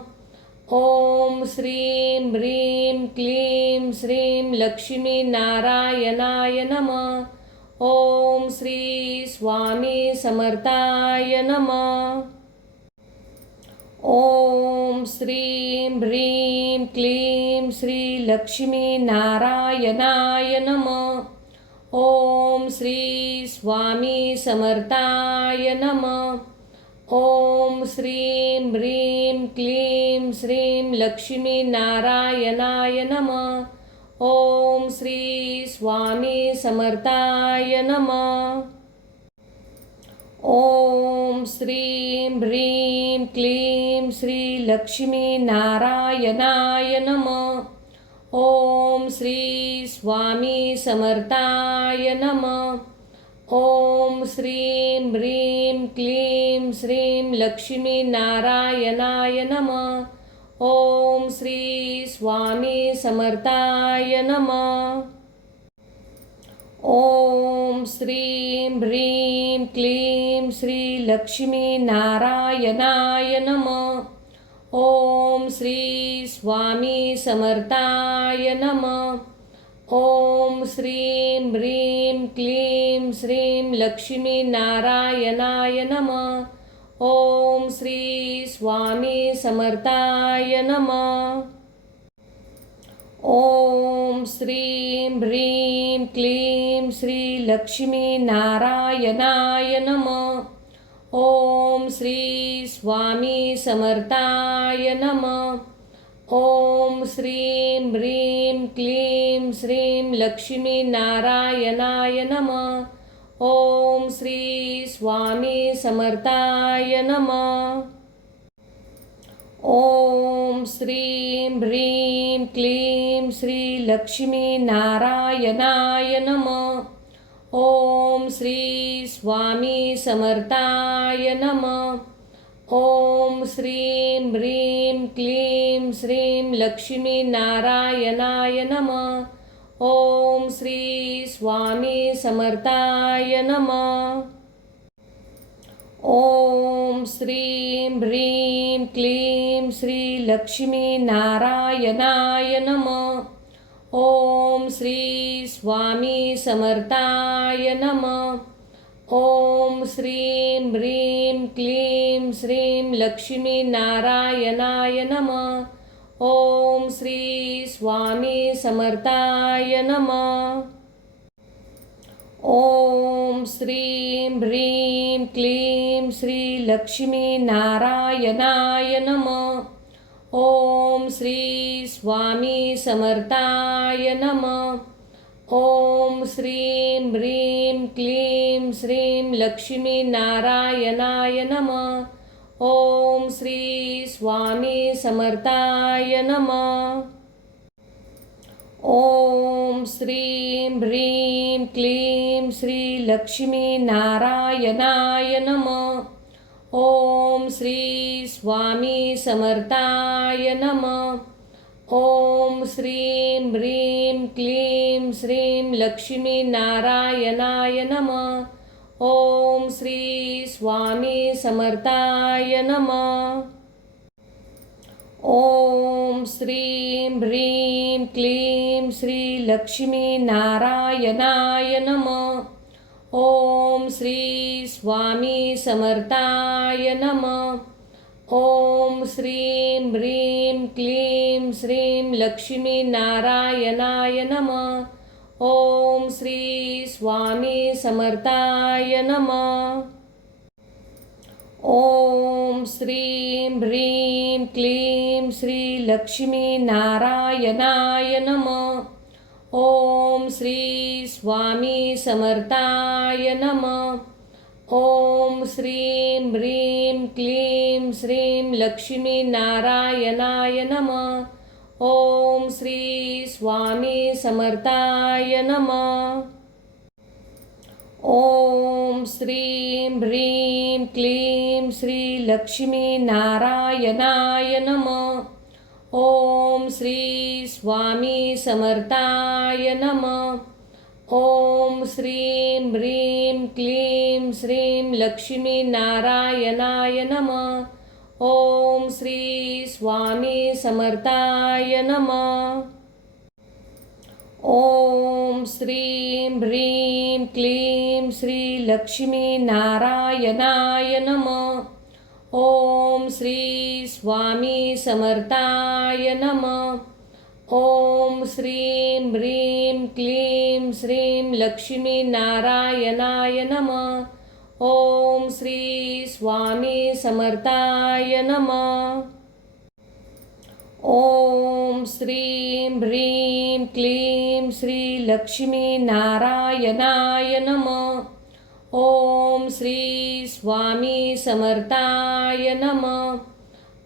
ॐ श्रीं ह्रीं क्लीं श्रीलक्ष्मीनारायणाय नमः। ॐ श्री स्वामी समर्थाय नमः। ॐ श्रीं ह्रीं क्लीं श्रीलक्ष्मीनारायणाय नमः। ॐ श्री स्वामी समर्थाय नमः। ॐ श्रीं ह्रीं क्लीं श्रीलक्ष्मीनारायणाय नमः। ॐ श्री स्वामी समर्थाय नमः। ॐ श्रीं ह्रीं क्लीं श्रीलक्ष्मीनारायणाय नमः। ॐ श्री स्वामी समर्थाय नमः। ॐ श्रीं ह्रीं क्लीं श्रीलक्ष्मीनारायणाय नमः। ॐ श्री स्वामी समर्थाय नमः। ॐ श्रीं ह्रीं क्लीं श्रीलक्ष्मीनारायणाय नमः। ॐ श्री स्वामी समर्थाय नमः. ओम श्रीं ह्रीं क्लीं श्रीं लक्ष्मी नारायणाय नमः. ओम श्री स्वामी समर्थाय नमः. ओम श्रीं ह्रीं क्लीं श्री लक्ष्मी नारायणाय नमः. ओम श्री स्वामी समर्थाय नमः. ओम श्रीं ह्रीं क्लीं श्रीं लक्ष्मी नारायणाय नमः. ओम श्री स्वामी समर्थाय नमः. ओम श्रीं ह्रीं क्लीं श्री लक्ष्मी नारायणाय नमः. ओम श्री स्वामी समर्थाय नमः. ओम श्रीं ह्रीं क्लीं श्रीं लक्ष्मी नारायणाय नमः. ओम श्री स्वामी समर्थाय नमः. ओम श्रीं ह्रीं क्लीं श्री लक्ष्मी नारायणाय नमः. ओम श्री स्वामी समर्थाय नमः. ओम श्रीं ह्रीं क्लीं श्रीं लक्ष्मी नारायणाय नमः. ओम श्री स्वामी समर्थाय नमः. ओम श्रीं ह्रीं क्लीं श्री लक्ष्मी नारायणाय नमः. ओम श्री स्वामी समर्थाय नमः. ओम श्रीं ह्रीं क्लीं श्रीं लक्ष्मी नारायणाय नमः. ओम श्री स्वामी समर्थाय नमः. ओम श्रीं ह्रीं क्लीं श्री लक्ष्मी नारायणाय नमः. ओम श्री स्वामी समर्थाय नमः. ओम श्रीं ह्रीं क्लीं श्रीं लक्ष्मी नारायणाय नमः. ओम श्री स्वामी समर्थाय नमः. ओम श्रीं ह्रीं क्लीं श्री लक्ष्मी नारायणाय नमः. ओम श्री स्वामी समर्थाय नमः. ओम श्रीं ह्रीं क्लीं श्रीं लक्ष्मी नारायणाय नमः. ओम श्री स्वामी समर्थाय नमः. ओम श्रीं ह्रीं क्लीं श्री लक्ष्मी नारायणाय नमः. ओम श्री स्वामी समर्थाय नमः. ओम श्रीं ह्रीं क्लीं श्रीं लक्ष्मी नारायणाय नमः. ओम श्री स्वामी समर्थाय नमः. ओम श्रीं ह्रीं क्लीं श्री लक्ष्मी नारायणाय नमः. ओम श्री स्वामी समर्थाय नमः. ओम श्रीं ह्रीं क्लीं श्रीं लक्ष्मी नारायणाय नमः. ओम श्री स्वामी समर्थाय नमः. ओम श्रीं ह्रीं क्लीं श्री लक्ष्मी नारायणाय नमः. ओम श्री स्वामी समर्थाय नमः. ओम श्रीं ह्रीं क्लीं श्रीं लक्ष्मी नारायणाय नमः. ओम श्री स्वामी समर्थाय नमः. ओम श्रीं ह्रीं क्लीं श्री लक्ष्मी नारायणाय नमः. ओम श्री स्वामी समर्थाय नमः.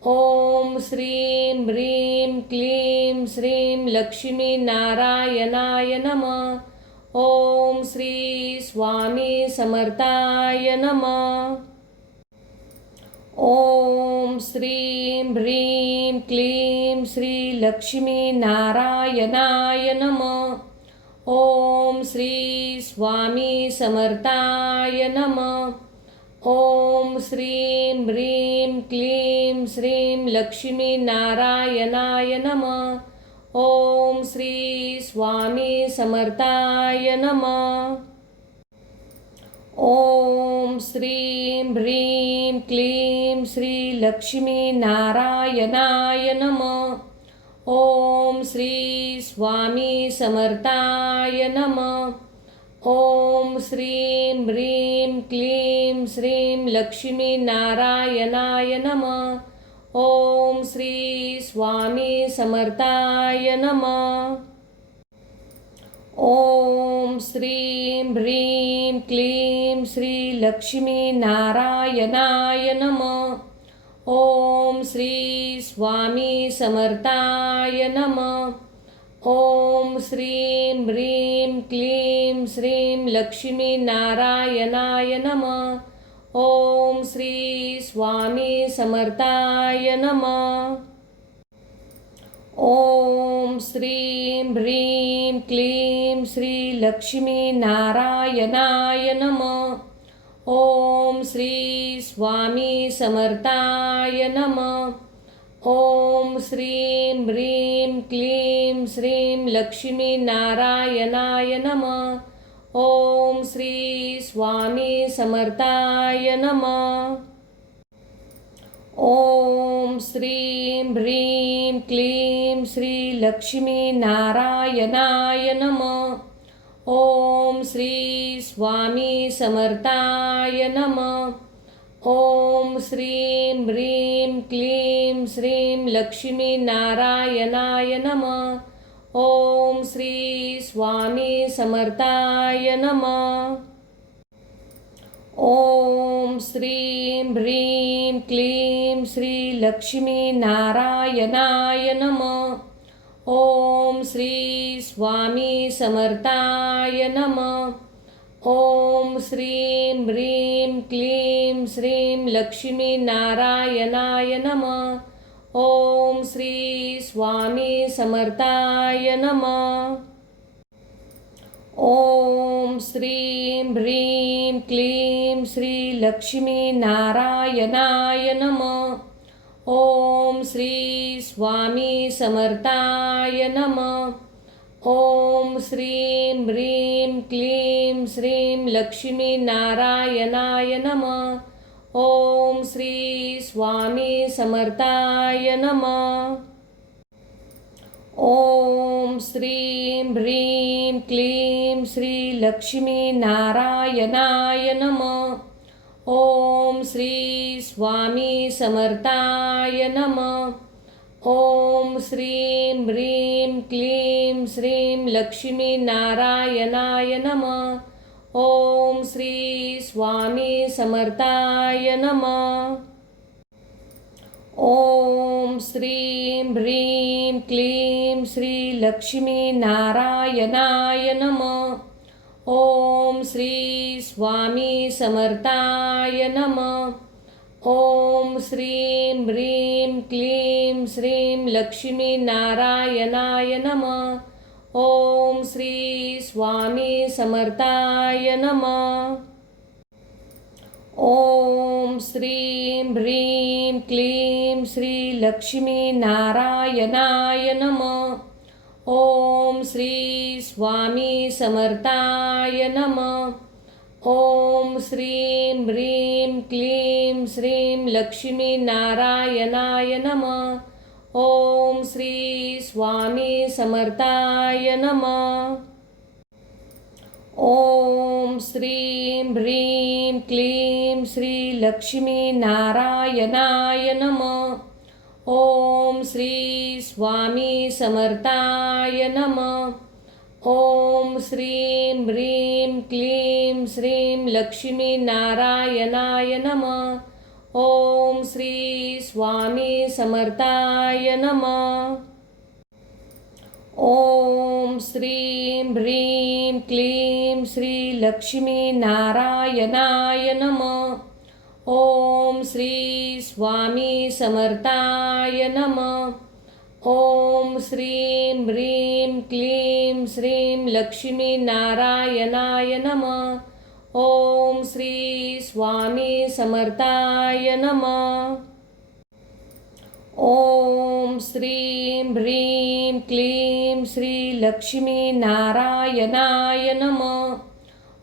ओम श्रीं ह्रीं क्लीं श्रीं लक्ष्मी नारायणाय नमः. ओम श्री स्वामी समर्थाय नमः. ओम श्रीं ह्रीं क्लीं श्री लक्ष्मी नारायणाय नमः. ओम श्री स्वामी समर्थाय नमः. ॐ श्रीं ह्रीं क्लीं श्रीं लक्ष्मीनारायणाय नमः। ॐ श्री स्वामी समर्थाय नमः। ॐ श्रीं ह्रीं क्लीं श्री लक्ष्मीनारायणाय नमः। ॐ श्री स्वामी समर्थाय नमः। ॐ श्रीं ह्रीं क्लीं श्रीं लक्ष्मीनारायणाय नमः। ॐ श्री स्वामी समर्थाय नमः। ॐ श्रीं ह्रीं क्लीं श्री लक्ष्मीनारायणाय नमः। ॐ श्री स्वामी समर्थाय नमः। ॐ श्रीं ह्रीं क्लीं श्रीं लक्ष्मीनारायणाय नमः। ॐ श्री स्वामी समर्थाय नमः। ॐ श्रीं ह्रीं क्लीं श्री लक्ष्मीनारायणाय नमः। ॐ श्री स्वामी समर्थाय नमः। ॐ श्रीं ह्रीं क्लीं श्रीं लक्ष्मीनारायणाय नमः। ॐ श्री स्वामी समर्थाय नमः। ॐ श्रीं ह्रीं क्लीं श्री लक्ष्मीनारायणाय नमः। ॐ श्री स्वामी समर्थाय नमः। ॐ श्रीं ह्रीं क्लीं श्रीं लक्ष्मीनारायणाय नमः। ॐ श्री स्वामी समर्थाय नमः। ॐ श्रीं ह्रीं क्लीं श्री लक्ष्मीनारायणाय नमः। ॐ श्री स्वामी समर्थाय नमः। ॐ श्रीं ह्रीं क्लीं श्रीं लक्ष्मीनारायणाय नमः। ॐ श्री स्वामी समर्थाय नमः। ॐ श्रीं ह्रीं क्लीं श्री लक्ष्मीनारायणाय नमः। ॐ श्री स्वामी समर्थाय नमः। ॐ श्रीं ह्रीं क्लीं श्रीं लक्ष्मीनारायणाय नमः। ॐ श्री स्वामी समर्थाय नमः। ॐ श्रीं ह्रीं क्लीं श्री लक्ष्मीनारायणाय नमः। ॐ श्री स्वामी समर्थाय नमः। ॐ श्रीं ह्रीं क्लीं श्रीं लक्ष्मीनारायणाय नमः। ॐ श्री स्वामी समर्थाय नमः। ॐ श्रीं ह्रीं क्लीं श्री लक्ष्मीनारायणाय नमः। ॐ श्री स्वामी समर्थाय नमः। ॐ श्रीं ह्रीं क्लीं श्रीं लक्ष्मीनारायणाय नमः। ॐ श्री स्वामी समर्थाय नमः। ॐ श्रीं ह्रीं क्लीं श्री लक्ष्मीनारायणाय नमः। ॐ श्री स्वामी समर्थाय नमः। ॐ श्रीं ह्रीं क्लीं श्रीं लक्ष्मीनारायणाय नमः। ॐ श्री स्वामी समर्थाय नमः। ॐ श्रीं ह्रीं क्लीं श्री लक्ष्मीनारायणाय नमः। ॐ श्री स्वामी समर्थाय नमः। ॐ श्रीं ह्रीं क्लीं श्रीं लक्ष्मीनारायणाय नमः। ॐ श्री स्वामी समर्थाय नमः। ॐ श्रीं ह्रीं क्लीं श्री लक्ष्मीनारायणाय नमः। ॐ श्री स्वामी समर्थाय नमः। ॐ श्रीं ह्रीं क्लीं श्रीं लक्ष्मीनारायणाय नमः। ॐ श्री स्वामी समर्थाय नमः. ओम श्रीं ह्रीं क्लीं श्री लक्ष्मी नारायणाय नमः.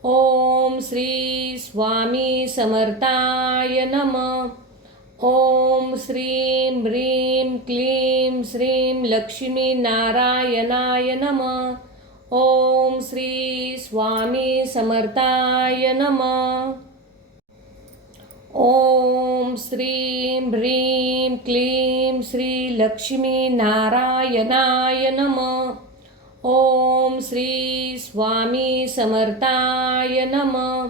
ओम श्री स्वामी समर्थाय नमः. ओम श्रीं ह्रीं क्लीं श्रीं लक्ष्मी नारायणाय नमः. ओम श्री स्वामी समर्थाय नमः. ओम श्रीं ह्रीं क्लीं श्री लक्ष्मी नारायणाय नमः. ओम श्री स्वामी समर्थाय नमः.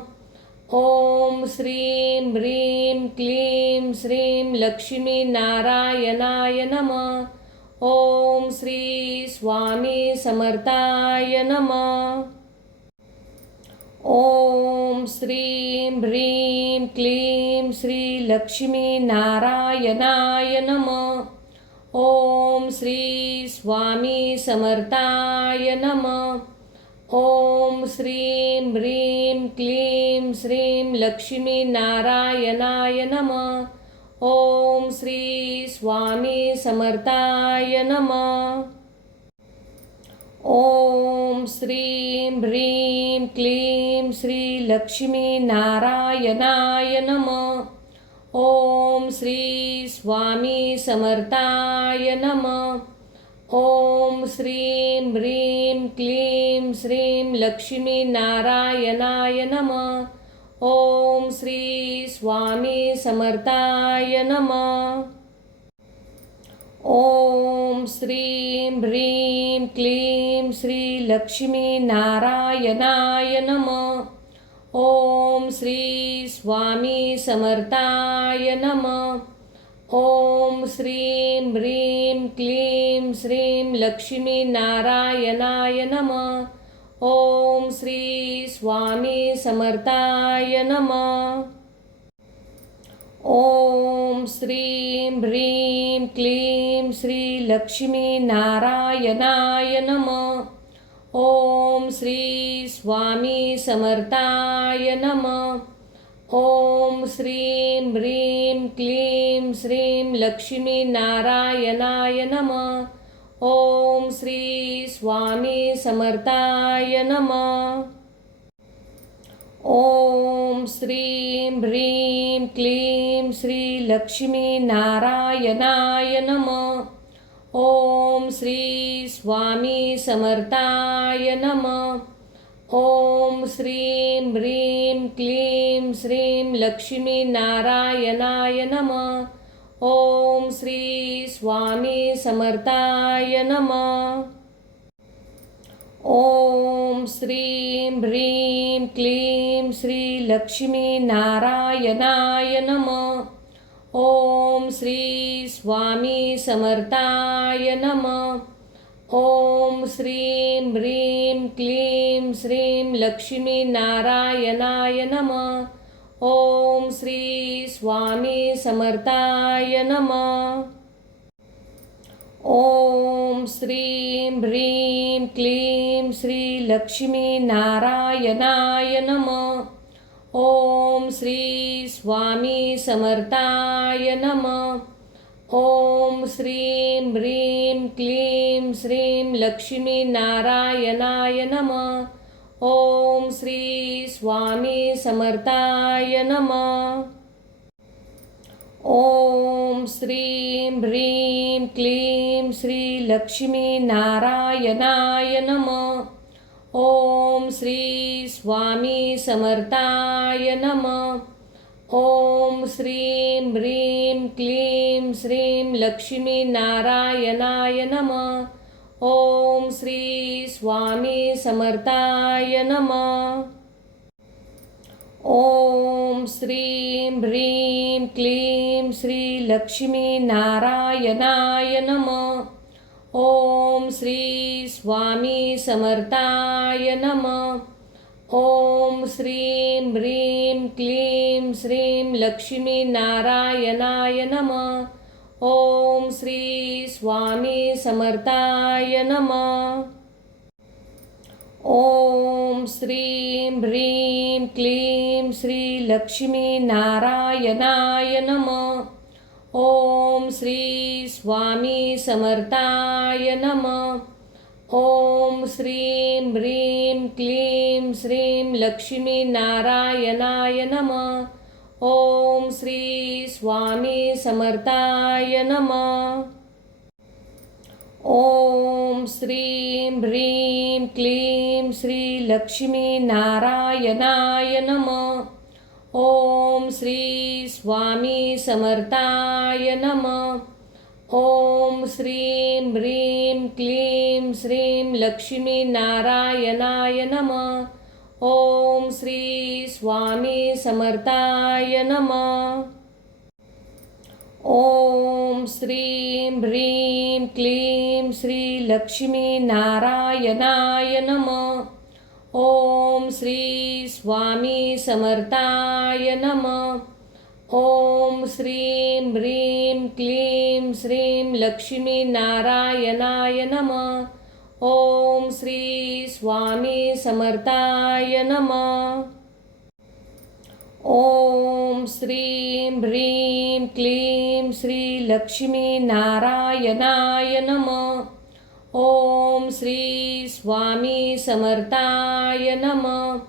ओम श्रीं ह्रीं क्लीं श्रीं लक्ष्मी नारायणाय नमः. ओम श्री स्वामी समर्थाय नमः. ओम श्रीं ह्रीं क्लीं श्री लक्ष्मी नारायणाय नमः. ओम श्री स्वामी समर्थाय नमः. ओम श्रीं ह्रीं क्लीं श्रीं लक्ष्मी नारायणाय नमः. ओम श्री स्वामी समर्थाय नमः. ओम श्रीं ह्रीं क्लीं श्री लक्ष्मी नारायणाय नमः. ओम श्री स्वामी समर्थाय नमः. ओम श्रीं ह्रीं क्लीं श्रीं लक्ष्मी नारायणाय नमः. ओम श्री स्वामी समर्थाय नमः. ओम श्रीं ह्रीं क्लीं श्री लक्ष्मी नारायणाय नमः. ओम श्री स्वामी समर्थाय नमः. ओम श्रीं ह्रीं क्लीं श्रीं लक्ष्मी नारायणाय नमः. ओम श्री स्वामी समर्थाय नमः. ओम श्रीं ह्रीं क्लीं श्री लक्ष्मी नारायणाय नमः. ओम श्री स्वामी समर्थाय नमः. ओम श्रीं ह्रीं क्लीं श्रीं लक्ष्मी नारायणाय नमः. ओम श्री स्वामी समर्थाय नमः. ओम श्रीं ह्रीं क्लीं श्री लक्ष्मी नारायणाय नमः. ओम श्री स्वामी समर्थाय नमः. ओम श्रीं ह्रीं क्लीं श्रीं लक्ष्मी नारायणाय नमः. ओम श्री स्वामी समर्थाय नमः. ओम श्रीं ह्रीं क्लीं श्री लक्ष्मी नारायणाय नमः. ओम श्री स्वामी समर्थाय नमः. ओम श्रीं ह्रीं क्लीं श्रीं लक्ष्मी नारायणाय नमः. ओम श्री स्वामी समर्थाय नमः. ओम श्रीं ह्रीं क्लीं श्री लक्ष्मी नारायणाय नमः. ओम श्री स्वामी समर्थाय नमः. ओम श्रीं ह्रीं क्लीं श्रीं लक्ष्मी नारायणाय नमः. ओम श्री स्वामी समर्थाय नमः. ओम श्रीं ह्रीं क्लीं श्री लक्ष्मी नारायणाय नमः. ओम श्री स्वामी समर्थाय नमः. ओम श्रीं ह्रीं क्लीं श्रीं लक्ष्मी नारायणाय नमः. ओम श्री स्वामी समर्थाय नमः. ओम श्रीं ह्रीं क्लीं श्री लक्ष्मी नारायणाय नमः. ओम श्री स्वामी समर्थाय नमः. ओम श्रीं ह्रीं क्लीं श्रीं लक्ष्मी नारायणाय नमः. ओम श्री स्वामी समर्थाय नमः. ओम श्रीं ह्रीं क्लीं श्री लक्ष्मी नारायणाय नमः. ओम श्री स्वामी समर्थाय नमः. ओम श्रीं ह्रीं क्लीं श्रीं लक्ष्मी नारायणाय नमः. ओम श्री स्वामी समर्थाय नमः. ओम श्रीं ह्रीं क्लीं श्री लक्ष्मी नारायणाय नमः. ओम श्री स्वामी समर्थाय नमः. ओम श्रीं ह्रीं क्लीं श्रीं लक्ष्मी नारायणाय नमः. ओम श्री स्वामी समर्थाय नमः. ओम श्रीं ह्रीं क्लीं श्री लक्ष्मी नारायणाय नमः. ओम श्री स्वामी समर्थाय नमः. ओम श्रीं ह्रीं क्लीं श्रीं लक्ष्मी नारायणाय नमः. ओम श्री स्वामी समर्थाय नमः. ओम श्रीं ह्रीं क्लीं श्री लक्ष्मी नारायणाय नमः. ओम श्री स्वामी समर्थाय नमः.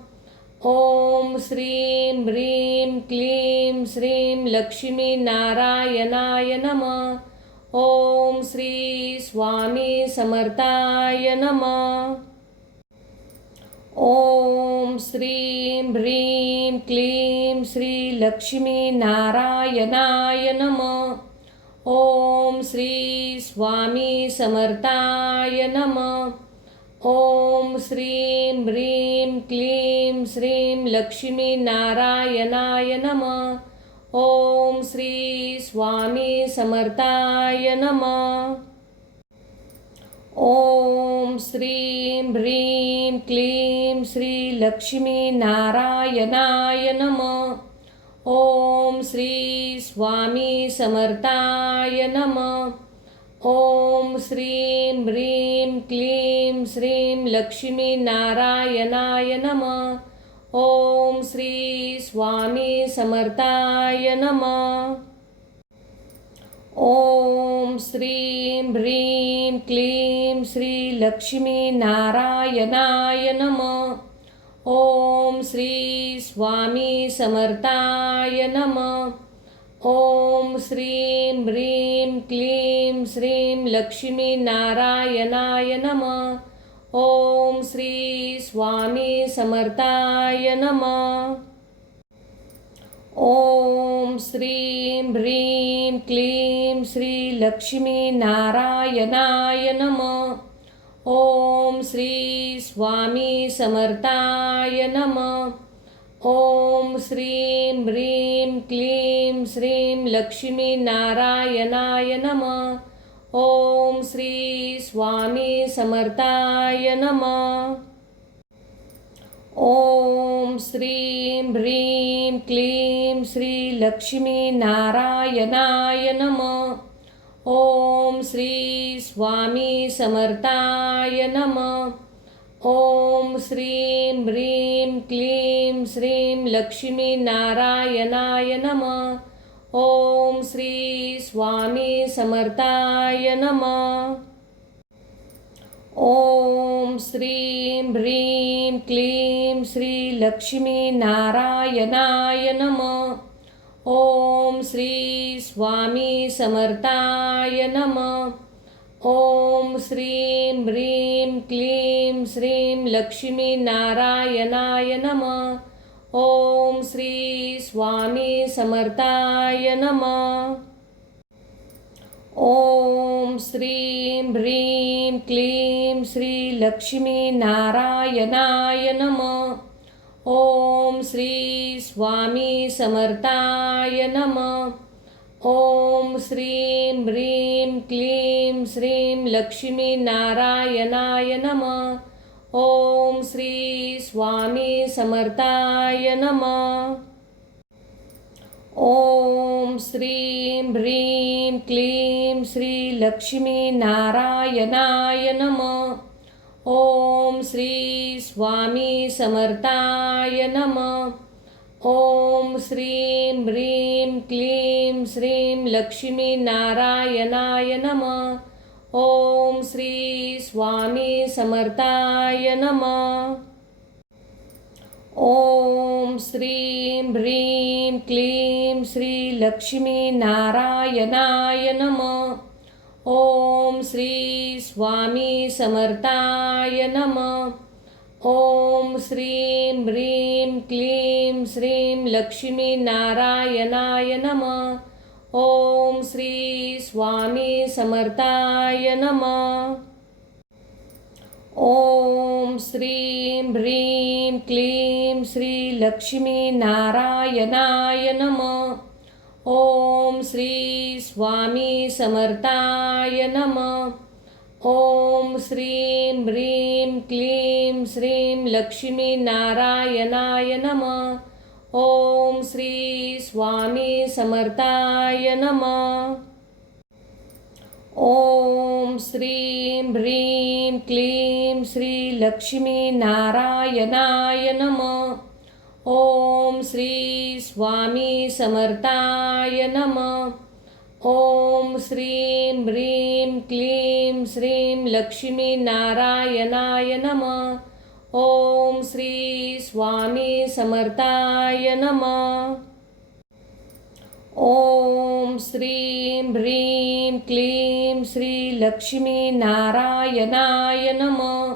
ओम श्रीं ह्रीं क्लीं श्रीं लक्ष्मी नारायणाय नमः. ओम श्री स्वामी समर्थाय नमः. ओम श्रीं ह्रीं क्लीं श्री लक्ष्मी नारायणाय नमः. ओम श्री स्वामी समर्थाय नमः. ओम श्रीं ह्रीं क्लीं श्रीं लक्ष्मी नारायणाय नमः. ओम श्री स्वामी समर्थाय नमः. ओम श्रीं ह्रीं क्लीं श्री लक्ष्मी नारायणाय नमः. ओम श्री स्वामी समर्थाय नमः. ओम श्रीं ह्रीं क्लीं श्रीं लक्ष्मी नारायणाय नमः. ओम श्री स्वामी समर्थाय नमः. ओम श्रीं ह्रीं क्लीं श्री लक्ष्मी नारायणाय नमः. ओम श्री स्वामी समर्थाय नमः. ओम श्रीं ह्रीं क्लीं श्रीं लक्ष्मी नारायणाय नमः. ओम श्री स्वामी समर्थाय नमः. ओम श्रीं ह्रीं क्लीं श्री लक्ष्मी नारायणाय नमः. ओम श्री स्वामी समर्थाय नमः. ओम श्रीं ह्रीं क्लीं श्रीं लक्ष्मी नारायणाय नमः. ओम श्री स्वामी समर्थाय नमः. ओम श्रीं ह्रीं क्लीं श्री लक्ष्मी नारायणाय नमः. ओम श्री स्वामी समर्थाय नमः. ओम श्रीं ह्रीं क्लीं श्रीं लक्ष्मी नारायणाय नमः. ओम श्री स्वामी समर्थाय नमः. ओम श्रीं ह्रीं क्लीं श्री लक्ष्मी नारायणाय नमः. ओम श्री स्वामी समर्थाय नमः. ओम श्रीं ह्रीं क्लीं श्रीं लक्ष्मी नारायणाय नमः. ओम श्री स्वामी समर्थाय नमः. ओम श्रीं ह्रीं क्लीं श्री लक्ष्मी नारायणाय नमः. ओम श्री स्वामी समर्थाय नमः. ओम श्रीं ह्रीं क्लीं श्रीं लक्ष्मी नारायणाय नमः. ओम श्री स्वामी समर्थाय नमः. ओम श्रीं ह्रीं क्लीं श्री लक्ष्मी नारायणाय नमः. ओम श्री स्वामी समर्थाय नमः. ओम श्रीं ह्रीं क्लीं श्रीं लक्ष्मी नारायणाय नमः. ओम श्री स्वामी समर्थाय नमः. ओम श्रीं ह्रीं क्लीं श्री लक्ष्मी नारायणाय नमः. ओम श्री स्वामी समर्थाय नमः. ओम श्रीं ह्रीं क्लीं श्रीं लक्ष्मी नारायणाय नमः. ओम श्री स्वामी समर्थाय नमः. ओम श्रीं ह्रीं क्लीं श्री लक्ष्मी नारायणाय नमः. ओम श्री स्वामी समर्थाय नमः. ओम श्रीं ह्रीं क्लीं श्रीं लक्ष्मी नारायणाय नमः. ओम श्री स्वामी समर्थाय नमः. ओम श्रीं ह्रीं क्लीं श्री लक्ष्मी नारायणाय नमः. ओम श्री स्वामी समर्थाय नमः. ओम श्रीं ह्रीं क्लीं श्रीं लक्ष्मी नारायणाय नमः. ओम श्री स्वामी समर्थाय नमः. ओम श्रीं ह्रीं क्लीं श्री लक्ष्मी नारायणाय नमः.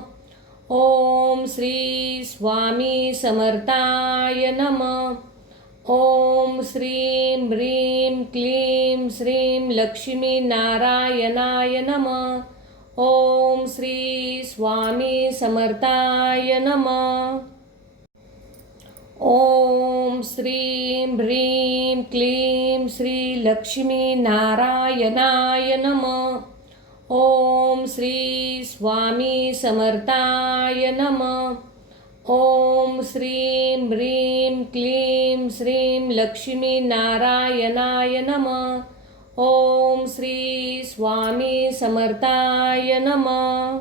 ओम श्री स्वामी समर्थाय नमः. ओम श्रीं ह्रीं क्लीं श्रीं लक्ष्मी नारायणाय नमः. ओम श्री स्वामी समर्थाय नमः. ओम श्रीं ह्रीं क्लीं श्री लक्ष्मी नारायणाय नमः. ओम श्री स्वामी समर्थाय नमः. ओम श्रीं ह्रीं क्लीं श्रीं लक्ष्मी नारायणाय नमः. ओम श्री स्वामी समर्थाय नमः.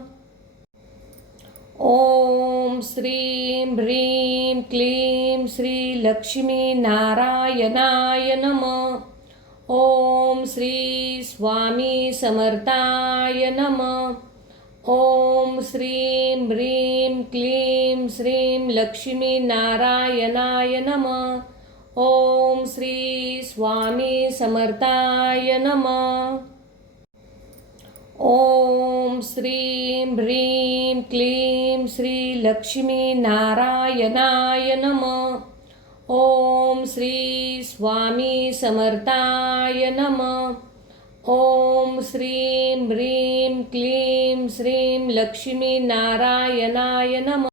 ओम श्रीं ह्रीं क्लीं श्री लक्ष्मी नारायणाय नमः. ओम श्री स्वामी समर्थाय नमः. ओम श्रीं ह्रीं क्लीं श्रीं लक्ष्मी नारायणाय नमः. ओम श्री स्वामी समर्थाय नमः. ओम श्रीं ह्रीं क्लीं श्री लक्ष्मी नारायणाय नमः. ओम श्री स्वामी समर्थाय नमः. ओम श्रीं ह्रीं क्लीं श्रीं लक्ष्मी नारायणाय नमः.